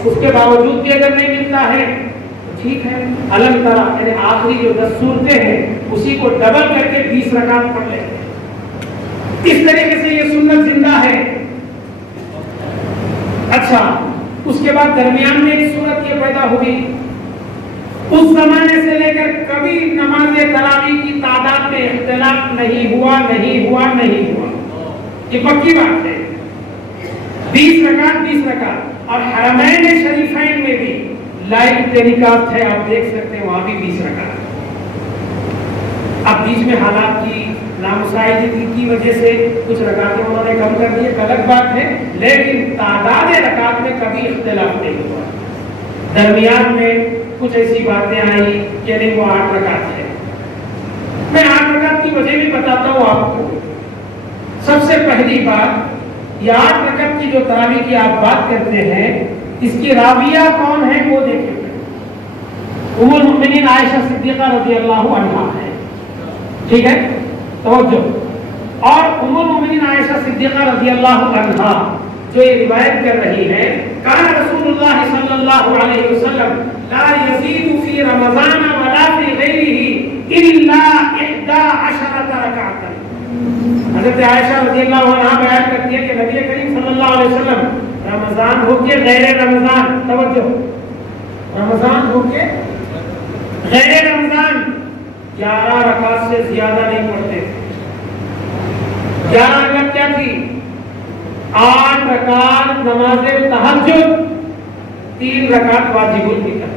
اس کے باوجود بھی اگر نہیں ملتا ہے تو ٹھیک ہے، الگ طرح یعنی آخری جو 10 صورتیں ہیں اسی کو ڈبل کر کے 20 رکعت پڑھ لیتے ہیں۔ اس طریقے سے یہ سنت زندہ ہے۔ اچھا، اس کے بعد درمیان میں ایک صورت یہ پیدا ہوئی، اس زمانے سے لے کر کبھی نماز تراویح کی تعداد میں اختلاف نہیں ہوا۔ یہ پکی بات ہے، 20 رکعت، اور حرمین شریفین میں بھی لائیو ٹیلی کاسٹ ہے، آپ دیکھ سکتے ہیں، وہاں بھی 20 رکعت۔ اب بیچ میں حالات کی نامساعدگی کی وجہ سے کچھ رکعتیں انہوں نے کم کر دی، الگ بات ہے، لیکن تعداد رکعت میں کبھی اختلاف نہیں ہوا۔ درمیان میں کچھ ایسی باتیں آئی کہ نہیں وہ 8 رکعت ہے۔ میں 8 رکعت کی وجہ بھی بتاتا ہوں آپ کو۔ سب سے پہلی بات، یہ 8 رکعت کی جو تراویح کی آپ بات کرتے ہیں، اس کی راویہ کون ہے وہ دیکھیں۔ ام المؤمنین عائشہ صدیقہ رضی اللہ عنہا ہے، ٹھیک ہے، توجہ۔ اور ام المؤمنین عائشہ صدیقہ رضی اللہ عنہا جو یہ روایت کر رہی ہے، کان رسول اللہ صلی اللہ علیہ وسلم لا یزید فی رمضان ولا فی غیرہ الا 11 رکعۃ۔ حضرت عائشہ رضی اللہ عنہا بیان کرتی ہے کہ نبی کریم صلی اللہ علیہ وسلم رمضان ہو کے غیر رمضان، توجہ، رمضان ہو کے غیر رمضان 11 رکعت سے زیادہ نہیں پڑھتے تھے۔ 11 رکعت کیا تھی؟ 8 رکعت نماز تہجد، 3 رکعت واجب الفطر۔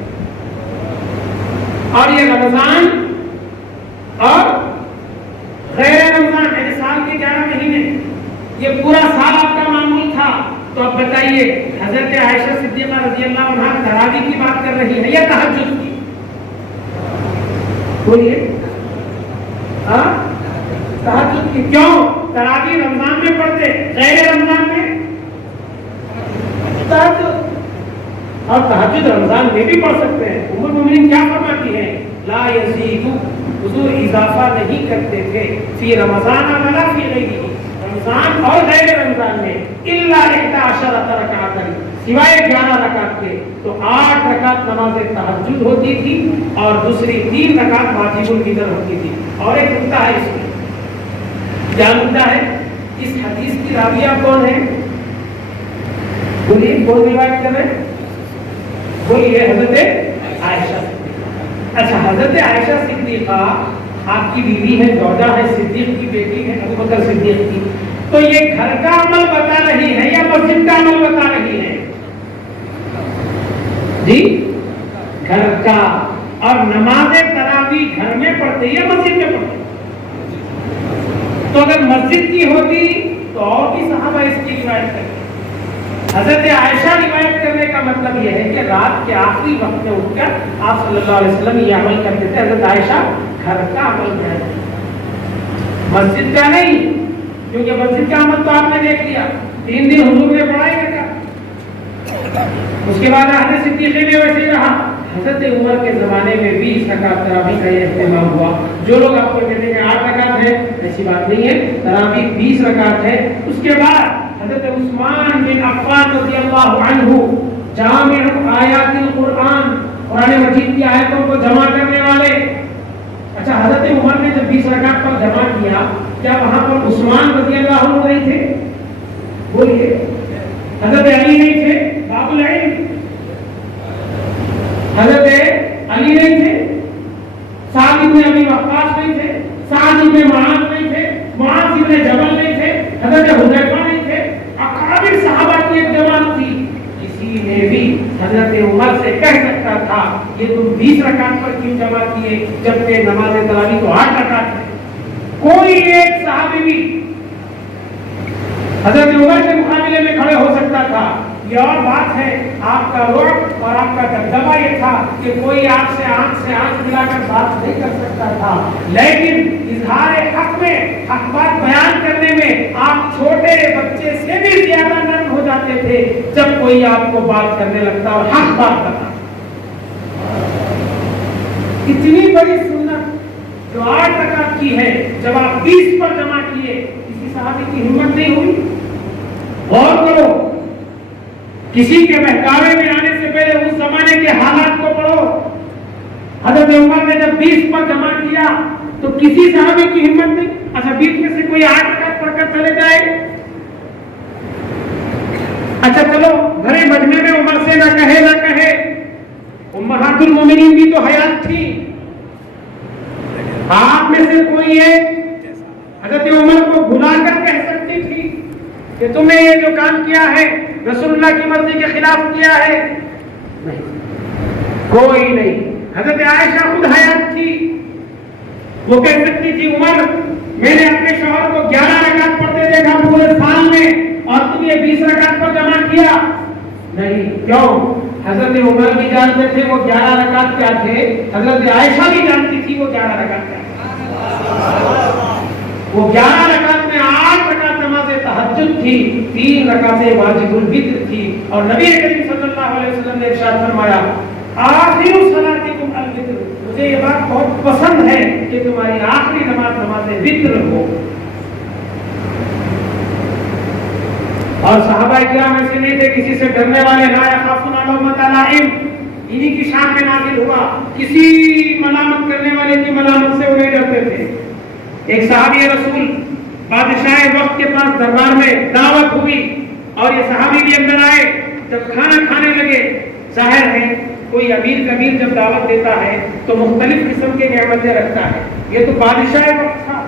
اور یہ رمضان اور غیر رمضان یعنی سال کے 11 مہینے، یہ پورا سال آپ کا معمول تھا۔ تو اب بتائیے، حضرت عائشہ صدیقہ رضی اللہ عنہا تراویح کی بات کر رہی ہے یا تہجد کی؟ بولیے، تہجد کی۔ کیوں؟ تراویح رمضان میں پڑھتے، غیر رمضان میں تہجد، اور تہجد رمضان میں بھی پڑھ سکتے ہیں۔ ام المؤمنین کیا فرماتی ہے؟ لا یزید، حضور اضافہ نہیں کرتے تھے، فی رمضان ولا فی غیرہ، رمضان اور غیر رمضان میں، الا 11 رکعت، سوائے 11 رکعت کے۔ تو 8 رکعت نماز تہجد ہوتی تھی اور دوسری 3 رکعت واجب الفطر ہوتی تھی۔ اور ایک نکتہ ہے اس میں، کیا نکتہ ہے؟ اس حدیث کی راویہ کون ہے؟ بولیے، کون روایت کر رہے؟ بولیے، حضرت عائشہ۔ اچھا، حضرت عائشہ صدیقہ آپ کی بیوی ہے، زوجہ ہے، صدیق کی بیٹی ہے، ابو بکر صدیق کی، تو یہ گھر کا عمل بتا رہی ہے یا مسجد کا عمل بتا رہی ہے؟ جی، گھر کا۔ اور نماز تراویح گھر میں پڑھتے یا مسجد میں پڑھتے؟ تو اگر مسجد کی ہوتی تو اور بھی صحابہ اس کی روایت کرتے۔ حضرت عائشہ روایت کرنے کا مطلب یہ ہے کہ رات کے آخری وقت میں اٹھ کر آپ صلی اللہ علیہ وسلم یہ عمل کرتے تھے۔ حضرت عائشہ گھر کا عمل کرتے تھے، مسجد کا نہیں، کیونکہ مسجد کا عمل تو آپ نے دیکھ لیا، 3 دن حضور نے پڑھائی رکھا، اس کے بعد حضرت صدیقہ میں ویسے ہی رہا۔ حضرت عمر کے زمانے میں 20 رکعت تراویح کا یہ اہتمام ہوا۔ جو لوگ آپ کو کہتے ہیں کہ 8 رکعت ہے، ایسی بات نہیں ہے، تراویح 20 رکعت ہے۔ اس کے بعد حضرت عثمان بن عفان رضی اللہ عنہ جامع آیات القرآن، قرآن مجید کی آیتوں کو جمع کرنے والے۔ اچھا، حضرت عمر نے جب 20 رکعت پر جمع کیا، کیا وہاں پر عثمان رضی اللہ عنہ نہیں تھے؟ بولیے، حضرت علی نہیں تھے؟ باب العلم حضرت علی نہیں تھے؟ سعد بن ابی وقاص نہیں تھے؟ سعد بن معاذ نہیں تھے؟ معاذ بن جبل نہیں تھے؟ حضرت حذیفہ نہیں تھے؟ اکابر صحابہ کی ایک جماعت تھی، اسی میں بھی حضرت کہا یہ تم 20 رکعت پر کیوں جمع کیے جبکہ نماز تراویح تو 8 رکعت ہے؟ کوئی ایک صحابی بھی حضرت عمر کے مقابلے میں کھڑے ہو سکتا تھا. یہ اور بات ہے آپ کا رعب اور آپ کا دبدبہ یہ تھا کہ کوئی آپ سے آنکھ ملا کر بات نہیں کر سکتا تھا، لیکن اظہار حق میں حق بات بیان کرنے میں آپ چھوٹے بچے سے بھی زیادہ نرم ہو جاتے تھے جب کوئی آپ کو بات کرنے لگتا اور حق بات کرتا. اتنی بڑی سنت جو 8 رکعت کی ہے جب آپ 20 پر جمع کیے، کسی صحابی کی ہمت نہیں ہوئی؟ غور کرو، کسی کے بہکاوے میں آنے سے پہلے اس زمانے کے حالات کو پڑھو. حضرت عمر نے جب 20 پر جمع کیا تو کسی صحابی کی ہمت نہیں. اچھا 20 میں سے کوئی 8 رکعت پڑھ کر چلے جائے. اچھا چلو گھرے بجنے میں عمر سے نہ کہے امہات المومنین بھی تو حیات تھی. آپ میں سے کوئی ہے حضرت عمر کو بھلا کر کہہ سکتی تھی کہ تم نے یہ جو کام کیا ہے رسول اللہ کی مرضی کے خلاف کیا ہے؟ نہیں، کوئی نہیں. حضرت عائشہ خود حیات تھی، وہ کہہ سکتی تھی عمر میں نے اپنے شوہر کو 11 رکعت پڑھتے دیکھا پورے سال میں اور تم یہ 20 رکعت پر جمع کیا. نہیں، کیوں؟ حضرت عمر بھی جانتے تھے وہ 11 رکعت کیا تھے، حضرت عائشہ بھی جانتی تھی وہ 11 رکعت کیا تھے. وہ 11 رکعت میں 8 رکعت نماز تہجد تھی، 3 رکعتیں واجب الوتر تھی، اور نبی کریم صلی اللہ علیہ وسلم نے ارشاد فرمایا آخر صلاتکم الوتر. مجھے یہ بات بہت پسند ہے کہ تمہاری آخری نماز نماز وتر ہو. اور صحابہ کرام ایسے نہیں تھے کسی سے ڈرنے والے، لا یخافون لومۃ لائم، انہی کی شان میں نازل ہوا. کسی ملامت کرنے والے کی ملامت سے وہ نہیں ڈرتے تھے. ایک صحابی رسول بادشاہ وقت کے پاس دربار میں دعوت ہوئی اور یہ صحابی بھی اندر آئے. جب کھانا کھانے لگے، ظاہر ہے کوئی امیر کبیر جب دعوت دیتا ہے تو مختلف قسم کی نعمتیں رکھتا ہے. یہ تو بادشاہ وقت تھا.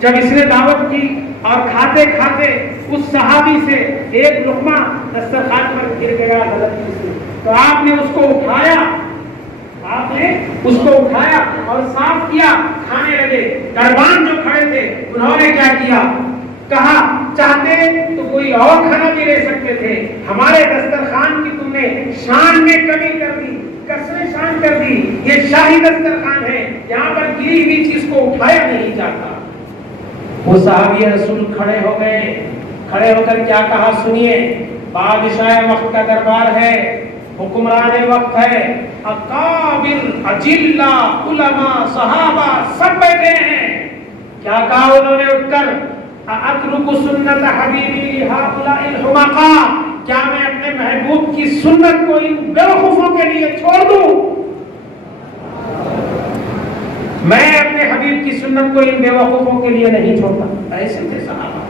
جب اس نے دعوت کی اور کھاتے کھاتے اس صحابی سے ایک لقمہ دسترخوان پر گر گیا غلطی سے، تو آپ نے اس کو اٹھایا اور صاف کیا، کھانے لگے. دربان جو کھڑے تھے انہوں نے کیا کیا؟ کہا چاہتے تو کوئی اور کھانا بھی لے سکتے تھے، ہمارے دسترخوان کی تم نے شان میں کمی کر دی، کسر شان کر دی. یہ شاہی دسترخوان ہے، یہاں پر گری ہوئی چیز کو اٹھایا نہیں جاتا. وہ صحابی رسول کھڑے ہو گئے. کھڑے ہو کر کیا کہا سنیے. بادشاہ وقت کا دربار ہے، حکمران وقت ہے، اکابر اجلا علماء صحابہ سب بیٹھے ہیں. کیا کہا انہوں نے اٹھ کر؟ اترک سنت حبیبی ہؤلاء الحمقاء، کیا میں اپنے محبوب کی سنت کو ان بیوقوفوں کے لیے چھوڑ دوں؟ میں اپنے حبیب کی سنت کو ان بیوقوفوں کے لیے نہیں چھوڑتا. ایسے تھے صحابہ،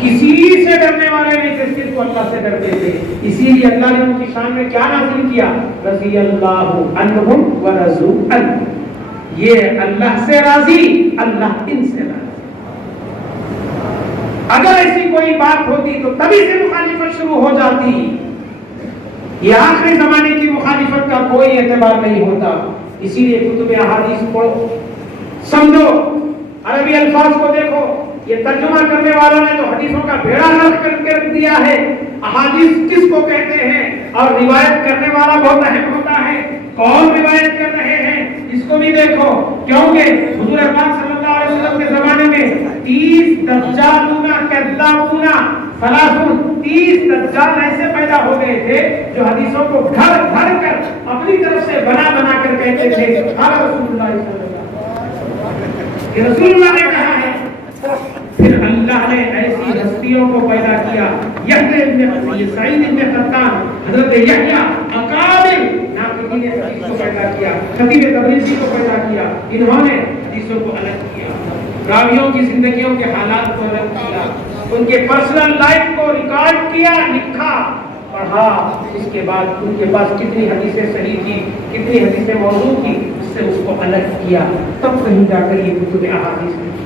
کسی سے ڈرنے والے نہیں تھے، صرف اللہ سے ڈرتے تھے. اسی لیے اللہ نے ان کی شان میں کیا نازل کیا؟ رضی اللہ عنہم ورضوا عنہ. یہ اللہ سے راضی، اللہ ان سے راضی. اگر ایسی کوئی بات ہوتی تو تبھی سے مخالفت شروع ہو جاتی. یہ آخری زمانے کی مخالفت کا کوئی اعتبار نہیں ہوتا. اسی لیے کتب احادیث پڑھو، سمجھو، عربی الفاظ کو دیکھو. یہ ترجمہ کرنے والوں نے تو حدیثوں کا بھیڑا غرق کر کے رکھ دیا ہے. احادیث کس کو کہتے ہیں اور روایت کرنے والا بہت اہم ہوتا ہے. کون روایت کر رہے ہیں اس کو بھی دیکھو، کیونکہ حضور پاک صلی اللہ علیہ وسلم کے زمانے میں 30 دجالون کذابون ثلاثون 30 دجال ایسے پیدا ہو گئے تھے جو حدیثوں کو گھر گھر کر اپنی طرف سے بنا بنا کر کہتے تھے قال رسول اللہ صلی اللہ علیہ وسلم. یہ رسول اللہ نے کہا ہے. پھر اللہ نے ایسی ہستیوں کو پیدا کیا، سعید ابن قطان، حضرت یحییٰ، اکابر ناقدین حدیث کو پیدا کیا، خطیب تبریزی کو پیدا کیا. انہوں نے حدیثوں کو الگ کیا، راویوں کی زندگیوں کے حالات کو الگ کیا، ان کے پرسنل لائف کو ریکارڈ کیا، لکھا، پڑھا. اس کے بعد ان کے پاس کتنی حدیثیں صحیح تھی، کتنی حدیثیں موضوع تھی، اس سے اس کو الگ کیا. تب کہیں جا کر یہ کتب احادیث لکھی.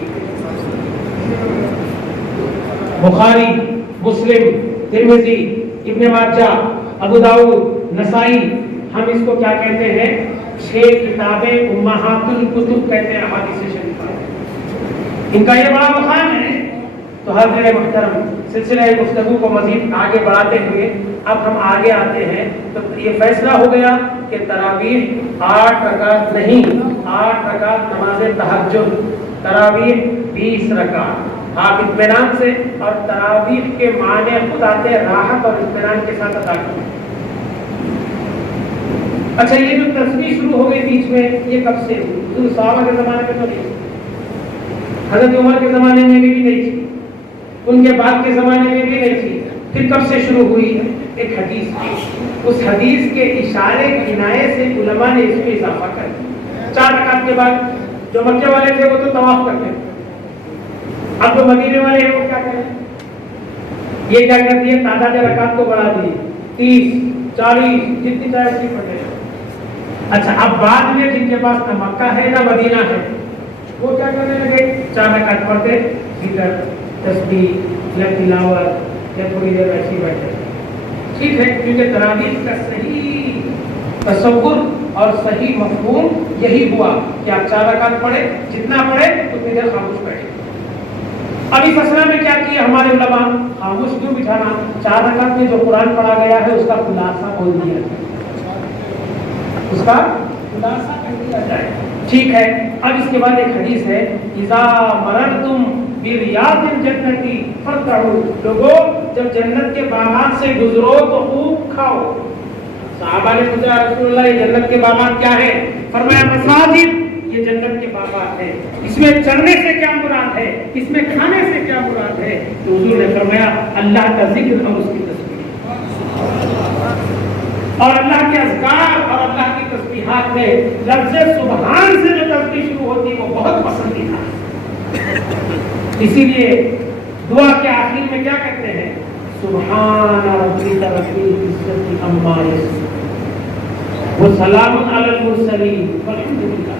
بخاری، مسلم، ترمذی، ابن ماجہ، ابو داؤد، نسائی، ہم اس کو کیا کہتے ہیں؟ 6 کتابیں امہات الکتب کہتے ہیں احادیث شریفہ، ان کا یہ بڑا مقام ہے۔ تو حضرت محترم سلسلہ گفتگو کو مزید آگے بڑھاتے ہوئے اب ہم آگے آتے ہیں۔ تو یہ فیصلہ ہو گیا کہ تراویح 8 رکعت نہیں، 8 رکعت نماز تہجد، تراویح 20 رکعت، آپ اطمینان سے، اور تراویح کے معنی خود آتے ہیں راحت اور اطمینان کے ساتھ ادا کریں۔ اچھا، یہ جو تسبیح شروع ہو گئی بیچ میں، یہ کب سے ہوئی؟ حضور صحابہ کے زمانے میں تو نہیں، حضرت عمر کے زمانے میں بھی نہیں تھی، ان کے بعد کے زمانے میں بھی نہیں تھی، پھر کب سے شروع ہوئی؟ ایک حدیث ہے، اس حدیث کے اشارے کنایے سے علماء نے اس میں اضافہ کر دیا۔ 4 رکعت کے بعد جو مکے والے تھے وہ تو طواف کرتے تھے، اب جو مدینے والے ہیں وہ کیا کریں؟ یہ کیا کرتی ہے؟ تعداد رکعت کو بڑھا دی، 30 40 جتنی چاہے اتنی پڑھ لے۔ اچھا، اب بعد میں جن کے پاس نہ مکہ ہے نہ مدینہ ہے وہ کیا کرنے لگے؟ 4 رکعت پڑھتے، ذکر، تسبیح یا تلاوت یا تھوڑی دیر ایسی بیٹھے۔ ٹھیک ہے، کیونکہ تراویح کا صحیح تصور اور صحیح مفہوم یہی ہوا کہ آپ 4 رکعت پڑھے، جتنا پڑھے اتنی دیر خاموش بیٹھے۔ اب اس مسئلہ میں کیا کیا ہمارے علماء؟ خاموش کیوں بٹھانا؟ 4 رکعت میں جو قرآن پڑھا گیا ہے اس کا خلاصہ بول دیا جائے، اس کا خلاصہ کر دیا جائے۔ ٹھیک ہے، اب اس کے بعد ایک حدیث ہے، اذا مررتم بریاض الجنت فارتعوا، لوگوں جب جنت کے باغات سے گزرو تو خوب کھاؤ۔ صحابہ نے پوچھا رسول اللہ یہ جنت کے باغات کیا ہے؟ فرمایا مساجد، یہ جنت کے باغات ہیں، اس میں چرنے سے کیا مراد ہے، اس میں کھانے سے کیا مراد ہے؟ تو حضور نے فرمایا اللہ کا ذکر اور اس کی تسبیح، اور اللہ کے اذکار اور اللہ کی تسبیحات میں لفظ سبحان سے جو تسبیح شروع ہوتی ہے وہ بہت پسندیدہ ہے۔ اسی لیے دعا کے آخر میں کیا کہتے ہیں؟ سبحان ربک رب العزت عما یصفون وسلام علی المرسلین والحمد للہ۔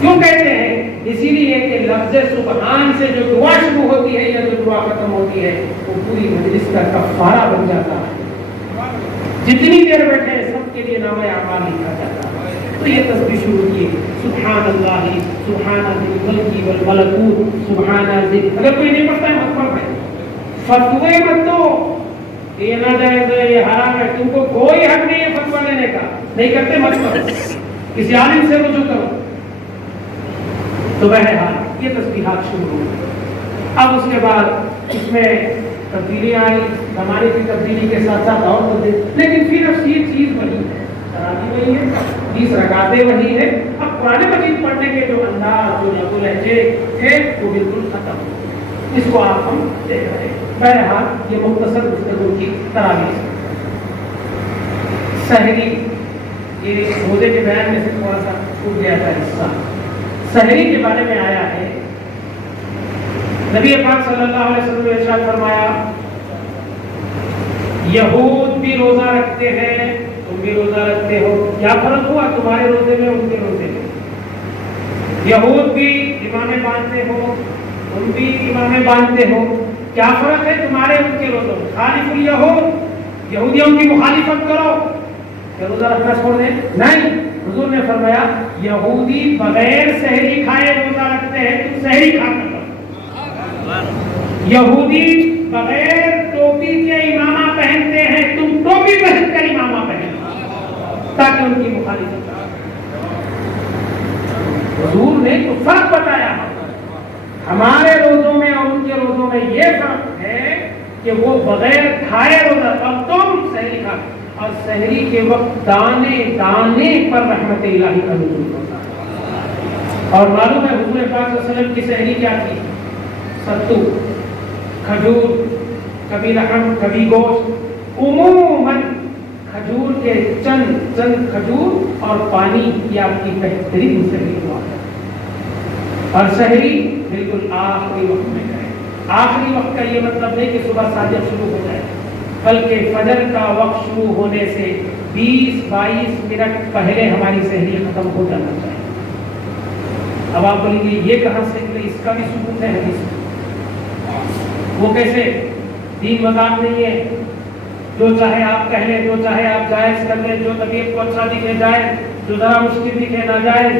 کیوں کہتے ہیں؟ اسی لیے کہ لفظ سبحان سے جو دعا شروع ہوتی ہے یا جو دعا ختم ہوتی ہے وہ پوری مجلس کا کفارہ بن جاتا ہے۔ جتنی دیر بیٹھے سب کے لیے نامہ اعمال لکھا جاتا ہے۔ تو یہ تسبیح شروع کی، سبحان اللہ، سبحان ذی الملک والملکوت، سبحان ذی، اگر کوئی نہیں پڑھتا ہے مت پڑھے، فتوے مت دو، یہ نہ جائز ہے، یہ حرام ہے، تم کو کوئی حق نہیں ہے فتویٰ لینے کا، نہیں کرتے مت کرو، کسی عالم سے رجوع کرو۔ تو بہرحال یہ تسبیحات شروع ہوئی۔ اب اس کے بعد اس میں تبدیلیاں آئی، زمانے کی تبدیلی کے ساتھ ساتھ اور تبدیلی، لیکن پھر اب یہ چیز وہی ہے، تراویح وہی ہے، 20 رکعتیں وہی ہے۔ اب قرآن مجید پڑھنے کے جو انداز، جو لفظ و لہجے تھے وہ بالکل ختم ہو گئے۔ اس کو آپ ہم دیکھ رہے ہیں۔ بہرحال یہ مختصر گفتگو کی تراویح سے۔ سحری، یہ روزے کے بیان میں سے تھوڑا سا چھوٹ گیا تھا حصہ۔ سحری کے بارے میں آیا ہے، نبی پاک صلی اللہ علیہ وسلم نے ارشاد فرمایا یہود بھی روزہ رکھتے ہیں تم بھی روزہ رکھتے ہو، کیا فرق ہوا تمہارے روزے میں ان کے روزے میں؟ یہود بھی امامے باندھتے ہو تم بھی امامے باندھتے ہو، کیا فرق ہے تمہارے ان کے روزوں میں؟ خالف الیہود، یہودیوں کی مخالفت کرو، کیا روزہ رکھنا چھوڑ دیں؟ نہیں، حضور نے فرمایا یہودی بغیر سحری کھائے روزہ رکھتے ہیں، تم سحری کھا کر، یہودی بغیر ٹوپی کے امامہ پہنتے ہیں، تم ٹوپی پہن کر امامہ پہنو، تاکہ ان کی مخالفت کرو۔ حضور نے تو فرق بتایا، ہمارے روزوں میں اور ان کے روزوں میں یہ فرق ہے کہ وہ بغیر کھائے روزہ، اب تم سحری کھا، اور سحری کے وقت دانے دانے پر رحمت الہی کا نزول ہوتا ہے۔ اور معلوم ہے حضور پاک صلی اللہ علیہ وسلم کی سحری کیا تھی؟ ستو، کھجور، کبھی لحم کبھی گوشت، عموماً کھجور کے چند کھجور اور پانی کی آپ کی بہترین سحری ہوا ہے۔ اور سحری بالکل آخری وقت میں کریں۔ آخری وقت کا یہ مطلب نہیں کہ صبح صادق شروع ہو جائے، بلکہ فجر کا وقت شروع ہونے سے 20-22 منٹ پہلے ہماری سحری ختم ہو جانا چاہیے۔ اب آپ بولیں گے یہ کہاں سے، اس کا بھی ثبوت ہے حدیث میں، وہ کیسے؟ دین مذاق نہیں ہے، جو چاہے آپ کہہ لیں، جو چاہے آپ جائز کر لیں، جو طبیعت کو اچھا دکھے جائز، جو ذرا مشکل دکھے ناجائز.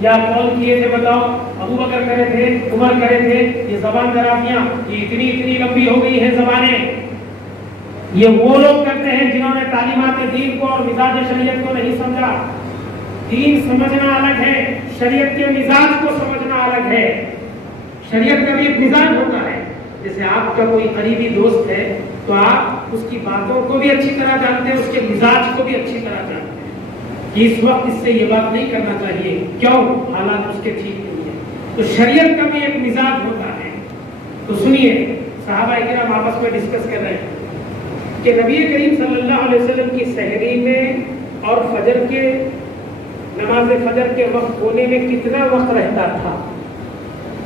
یا کون کیے تھے بتاؤ؟ ابو بکر کرے تھے، عمر کرے تھے. یہ زبان درازیاں یہ اتنی لمبی ہو گئی ہیں زبانیں. یہ وہ لوگ کرتے ہیں جنہوں نے تعلیمات دین کو اور مزاج شریعت کو نہیں سمجھا. دین سمجھنا الگ ہے، شریعت کے مزاج کو سمجھنا الگ ہے. شریعت کا بھی ایک مزاج ہوتا ہے. جیسے آپ کا کوئی قریبی دوست ہے تو آپ اس کی باتوں کو بھی اچھی طرح جانتے ہیں، اس کے مزاج کو بھی اچھی طرح جانتے ہیں کہ اس وقت اس سے یہ بات نہیں کرنا چاہیے، کیوں؟ حالات اس کے ٹھیک نہیں ہیں. تو شریعت کا بھی ایک مزاج ہوتا ہے. تو سنیے، صحابہ کرام آپس میں ڈسکس کر رہے ہیں کہ نبی کریم صلی اللہ علیہ وسلم کی سحری میں اور فجر کے نماز فجر کے وقت ہونے میں کتنا وقت رہتا تھا.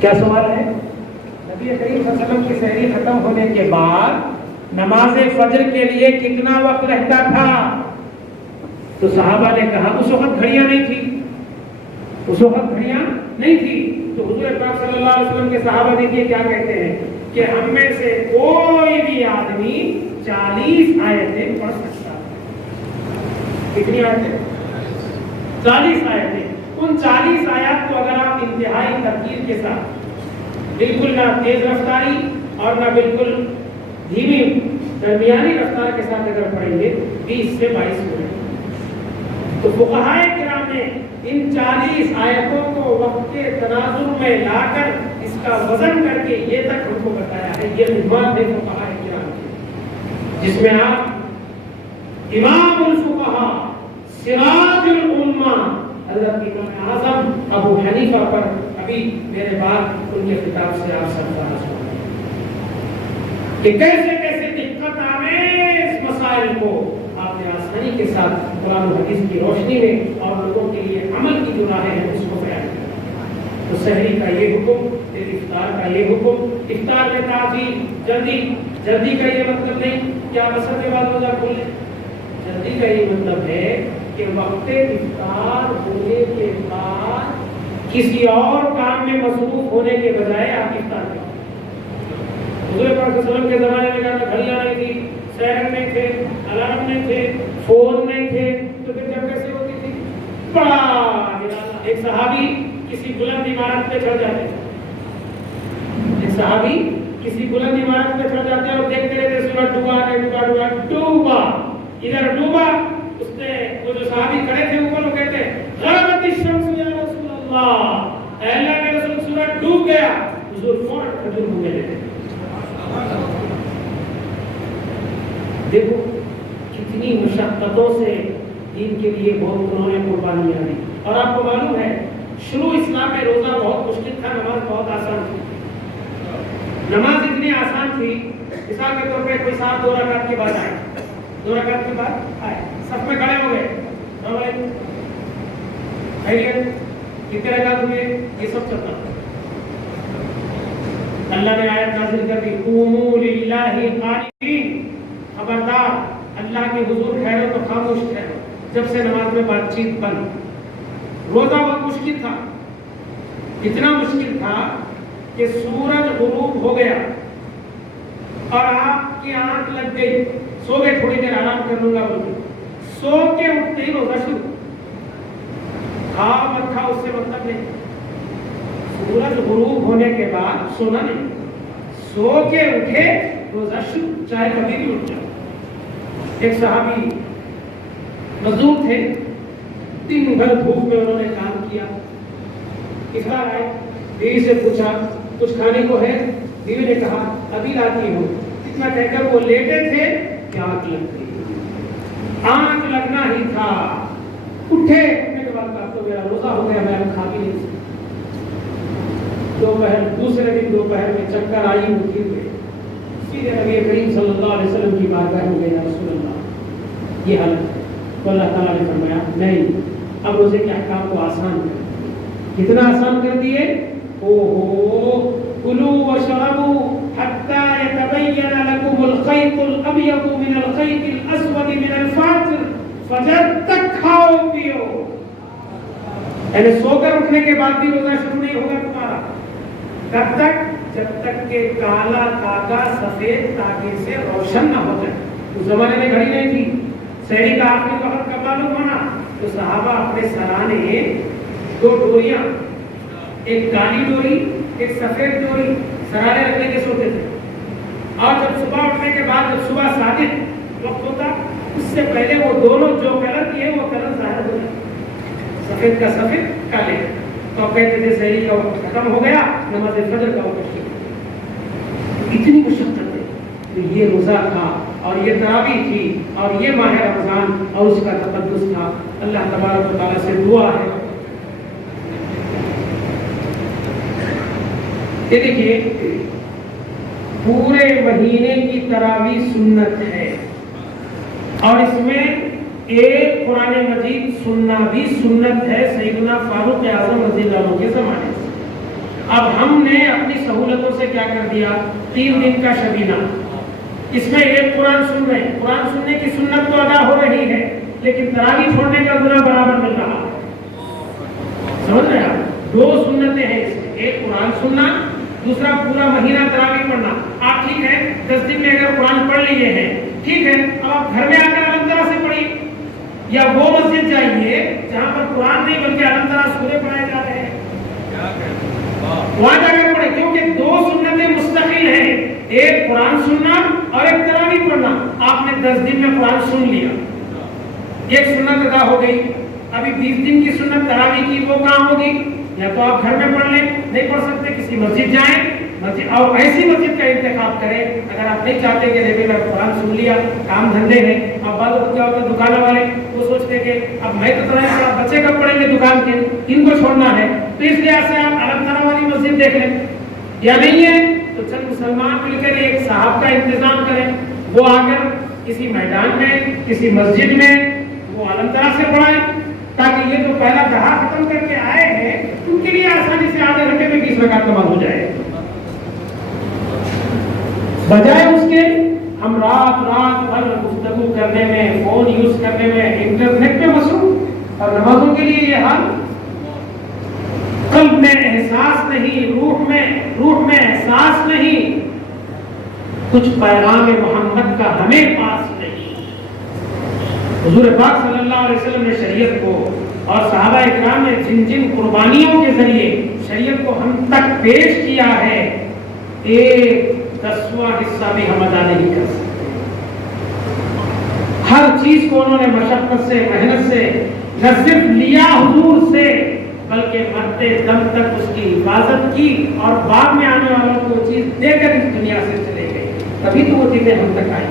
کیا سوال ہے؟ نبی کریم صلی اللہ علیہ وسلم کی سحری ختم ہونے کے بعد نماز فجر کے لیے کتنا وقت رہتا تھا؟ تو صحابہ نے کہا اس وقت گھڑیاں نہیں تھی، اس وقت گھڑیاں نہیں تھی. تو حضور پاک صلی اللہ علیہ وسلم کے صحابہ دیکھیے کیا کہتے ہیں کہ ہم میں سے کوئی بھی آدمی 40 آیتیں پڑھ سکتا ہے. کتنی آیتیں؟ 40 آیتیں. ان 40 آیات کو اگر آپ انتہائی ترتیب کے ساتھ، بالکل نہ تیز رفتاری اور نہ بالکل دھیمی درمیانی رفتار کے ساتھ اگر پڑھیں گے 20 سے 22 منٹ. تو فقہائے کرام نے ان 40 آیتوں کو وقت کے تناظر میں لا کر اس کا وزن کر کے یہ تک ہم کو بتایا ہے. یہ خدمات ہے فقہائے کرام کی، جس میں آپ امام الفقہاء سراج العلماء حضرت امام اعظم ابو حنیفہ پر ابھی میرے بعد ان کے خطاب سے آپ سب کا سنیں کہ کیسے کیسے دقت آمیز مسائل کو آپ نے آسانی کے ساتھ قرآن و حدیث کی روشنی میں اور لوگوں کے لیے عمل کی جو راہیں ہیں اس کو بیان کیا. تو سحری کا یہ حکم، پھر افطار کا یہ حکم. افطار میں تاخیر، جلدی کا یہ مطلب نہیں کہ آپ اثر کے بعد روزہ کھول لیں. جلدی کا یہ مطلب ہے کہ وقت افطار ہونے کے بعد کسی اور کام میں مصروف ہونے کے بجائے آپ افطار کریں. حضور پاک صلی اللہ علیہ وسلم کے زمانے میں کہا گھڑیاں نہیں تھی، سیرن نہیں تھے، الارم نہیں تھے، فون نہیں تھے، تو پھر جب کیسے ہوتی تھی؟ بڑا ایک صحابی کسی بلند عمارت پہ چڑھ جاتے ہیں، ایک صحابی کسی بلند عمارت پہ چڑھ جاتے ہیں اور دیکھتے رہتے سورج ڈوبا ادھر ڈوبا. اس نے وہ جو صحابی کھڑے تھے اوپر وہ کہتے ہیں غربت الشمس یا رسول اللہ، اے اللہ کے رسول سورج ڈوب گیا. حضور فوراً کھجور منہ میں لیتے. دیکھو کتنی مشقتوں سے دین کے لیے بہت انہوں نے قربانیاں دی. اور آپ کو معلوم ہے شروع اسلام میں روزہ بہت مشکل تھا، نماز بہت آسان تھی. نماز اتنی آسان تھی، مثال کے طور پہ کوئی صاحب 2 رکعت کے بعد آئے، 2 رکعت کے بعد آئے، سب میں کھڑے ہو گئے، کتنے رکعت ہوئے، یہ سب چلتا. اللہ نے آیت نازل کر دی قوموا للہ قانتین، خبردار اللہ کے حضور ٹھہرو تو خاموش ٹھہرو. جب سے نماز میں بات چیت بند. روزہ بہت مشکل تھا، اتنا مشکل تھا کہ سورج غروب ہو گیا اور آپ کی آنکھ لگ گئی، سو گئے، تھوڑی دیر آرام کر لوں گا بولتے، سو کے اٹھتے ہی روزہ شروع. کھاؤ مت کھاؤ اس سے مطلب نہیں، سورج غروب ہونے کے بعد سونا نہیں، سو کے اٹھے روزہ شروع، چاہے کبھی بھی اٹھ جاؤ. ایک صحابی مزدور تھے، دن بھر دھوپ میں انہوں نے کام کیا. افطار آئے، بیوی سے پوچھا کچھ کھانے کو ہے؟ بیوی نے کہا ابھی لاتی ہوں. اتنا کہہ کر وہ لیٹے تھے کہ آنکھ لگ گئی. آنکھ لگنا ہی تھا. اٹھے کے بعد کہا تو میرا روزہ ہو گیا، میں اب کھا بھی نہیں سکتا. دوسرے دن دوپہر میں چکر آئی، اٹھی ہوئے، سیدھے نبی کریم صلی اللہ علیہ وسلم کی بارگاہ میں گئے، یا رسول اللہ یہ حالت ہے. تو اللہ تعالیٰ نے فرمایا نہیں، اب روزے کے احکام کو آسان کر. کتنا آسان کر دیے؟ کلوا واشربوا حتى يتبين لكم الخيط الابيض من الخيط الاسود من الفجر، فجر تک کھاؤ پیو. یعنی سو کر اٹھنے کے بعد بھی روزہ شروع نہیں ہوگا تمہارا. کب تک؟ جب تک کہ کالا دھاگا سفید دھاگے سے روشن نہ ہو جائے. اس زمانے میں گھڑی نہیں تھی. سحری کا آخری وقت کب معلوم ہونا تو صحابہ اپنے سرانے 2 ڈوریاں، ایک کالی ڈوری ایک سفید ڈوری سرانے رکھنے کے سوتے تھے. اور جب صبح اٹھنے کے بعد جب صبح صادق وقت ہوتا اس سے پہلے وہ دونوں جو کلر کی ہے وہ کلر ظاہر ہو جائے، سفید کا سفید کالے. تو اب کہتے تھے سحری کا وقت ختم ہو گیا، نماز فجر کا وقت شروع. اتنی مشقت ہے. تو یہ روزہ تھا اور یہ تراویح تھی اور یہ ماہ رمضان اور اس کا تقدس تھا. اللہ تبارک و تعالیٰ سے دعا ہے کہ دیکھیے پورے مہینے کی تراویح سنت ہے اور اس میں ایک قرآن مجید سننا بھی سنت ہے سیدنا فاروق اعظم رضی اللہ عنہ کے زمانے سے. اب ہم نے اپنی سہولتوں سے کیا کر دیا، 3 دن کا شبینہ، اس میں ایک قرآن سن رہے ہیں. قرآن سننے کی سنت تو ادا ہو رہی ہے لیکن تراویح چھوڑنے کا گناہ برابر مل رہا ہے. سمجھ رہے ہیں آپ؟ 2 سنتیں ہیں اس میں، ایک قرآن سننا، دوسرا پورا مہینہ تراویح پڑھنا. آپ ٹھیک ہے 10 دن میں اگر قرآن پڑھ لیے ہیں ٹھیک ہے، اب آپ گھر میں آ کر الگ طرح سے پڑھیے یا وہ مسجد جائیے جہاں پر قرآن نہیں بلکہ الگ طرح سورے پڑھائے جا رہے ہیں وہاں جا کر پڑھیں، کیونکہ 2 سنتیں مستقل ہیں، ایک قرآن سننا اور ایک تراویح پڑھنا. آپ نے 10 دن میں قرآن سن لیا، ایک سنت ادا ہو گئی. ابھی 20 دن کی سنت تراویح کی وہ کام ہوگی، یا تو آپ گھر میں پڑھ لیں، نہیں پڑھ سکتے کسی مسجد جائیں مسجد اور ایسی مسجد کا انتخاب کریں. اگر آپ نہیں چاہتے کہ ریگولر قرآن سن لیا، کام دھندے ہیں. اب بعض وقت کیا ہوتا ہے دکانوں والے وہ سوچتے کہ اب میں تو طرح بچے کب پڑھیں گے دکان کے، ان کو چھوڑنا ہے، تو اس لیے سے آپ الگ طرح والی مسجد دیکھ لیں. یا نہیں ہے تو چند مسلمان مل کر ایک صاحب کا انتظام کریں، وہ آ کر کسی میدان میں کسی مسجد میں وہ الگ طرح سے پڑھائیں تاکہ یہ جو پہلا دہا ختم کر کے آئے ہیں ان کے لیے آسانی سے آدھے گھنٹے میں 20 رکعت نماز ہو جائے. بجائے اس کے ہم رات بھر گفتگو کرنے میں، فون یوز کرنے میں، انٹرنیٹ پہ مصروف، اور نمازوں کے لیے یہ حال. قلب میں احساس نہیں، روح میں احساس نہیں، کچھ پیغام محمد کا ہمیں پاس نہیں. حضور پاک صلی اللہ علیہ وسلم نے شریعت کو اور صحابہ اکرام نے جن قربانیوں کے ذریعے شریعت کو ہم تک پیش کیا ہے، 1/10واں حصہ بھی ہم ادا نہیں کر سکتے. ہر چیز کو انہوں نے مشقت سے، محنت سے نہ صرف لیا حضور سے بلکہ مرتے دم تک اس کی حفاظت کی اور بعد میں آنے والوں کو وہ چیز دے کر اس دنیا سے چلے گئے. تبھی تو وہ چیزیں ہم تک آئی،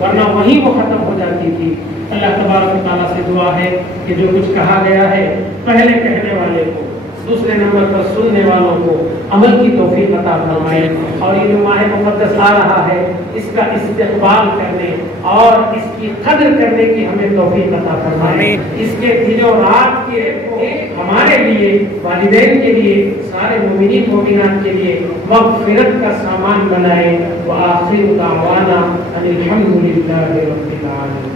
ورنہ وہیں وہ ختم ہو جاتی تھی. اللہ تبارک و تعالیٰ سے دعا ہے کہ جو کچھ کہا گیا ہے پہلے کہنے والے کو، دوسرے نمبر پر سننے والوں کو عمل کی توفیق عطا فرمائے. اور یہ جو ماہ مقدس آ رہا ہے اس کا استقبال کرنے اور اس کی قدر کرنے کی ہمیں توفیق عطا فرمائے. اس کے دن و رات کے ہمارے لیے، والدین کے لیے، سارے مومنین مومنات کے لیے مغفرت کا سامان بنائے. وآخر دعوانا ان الحمد للہ رب العالمین.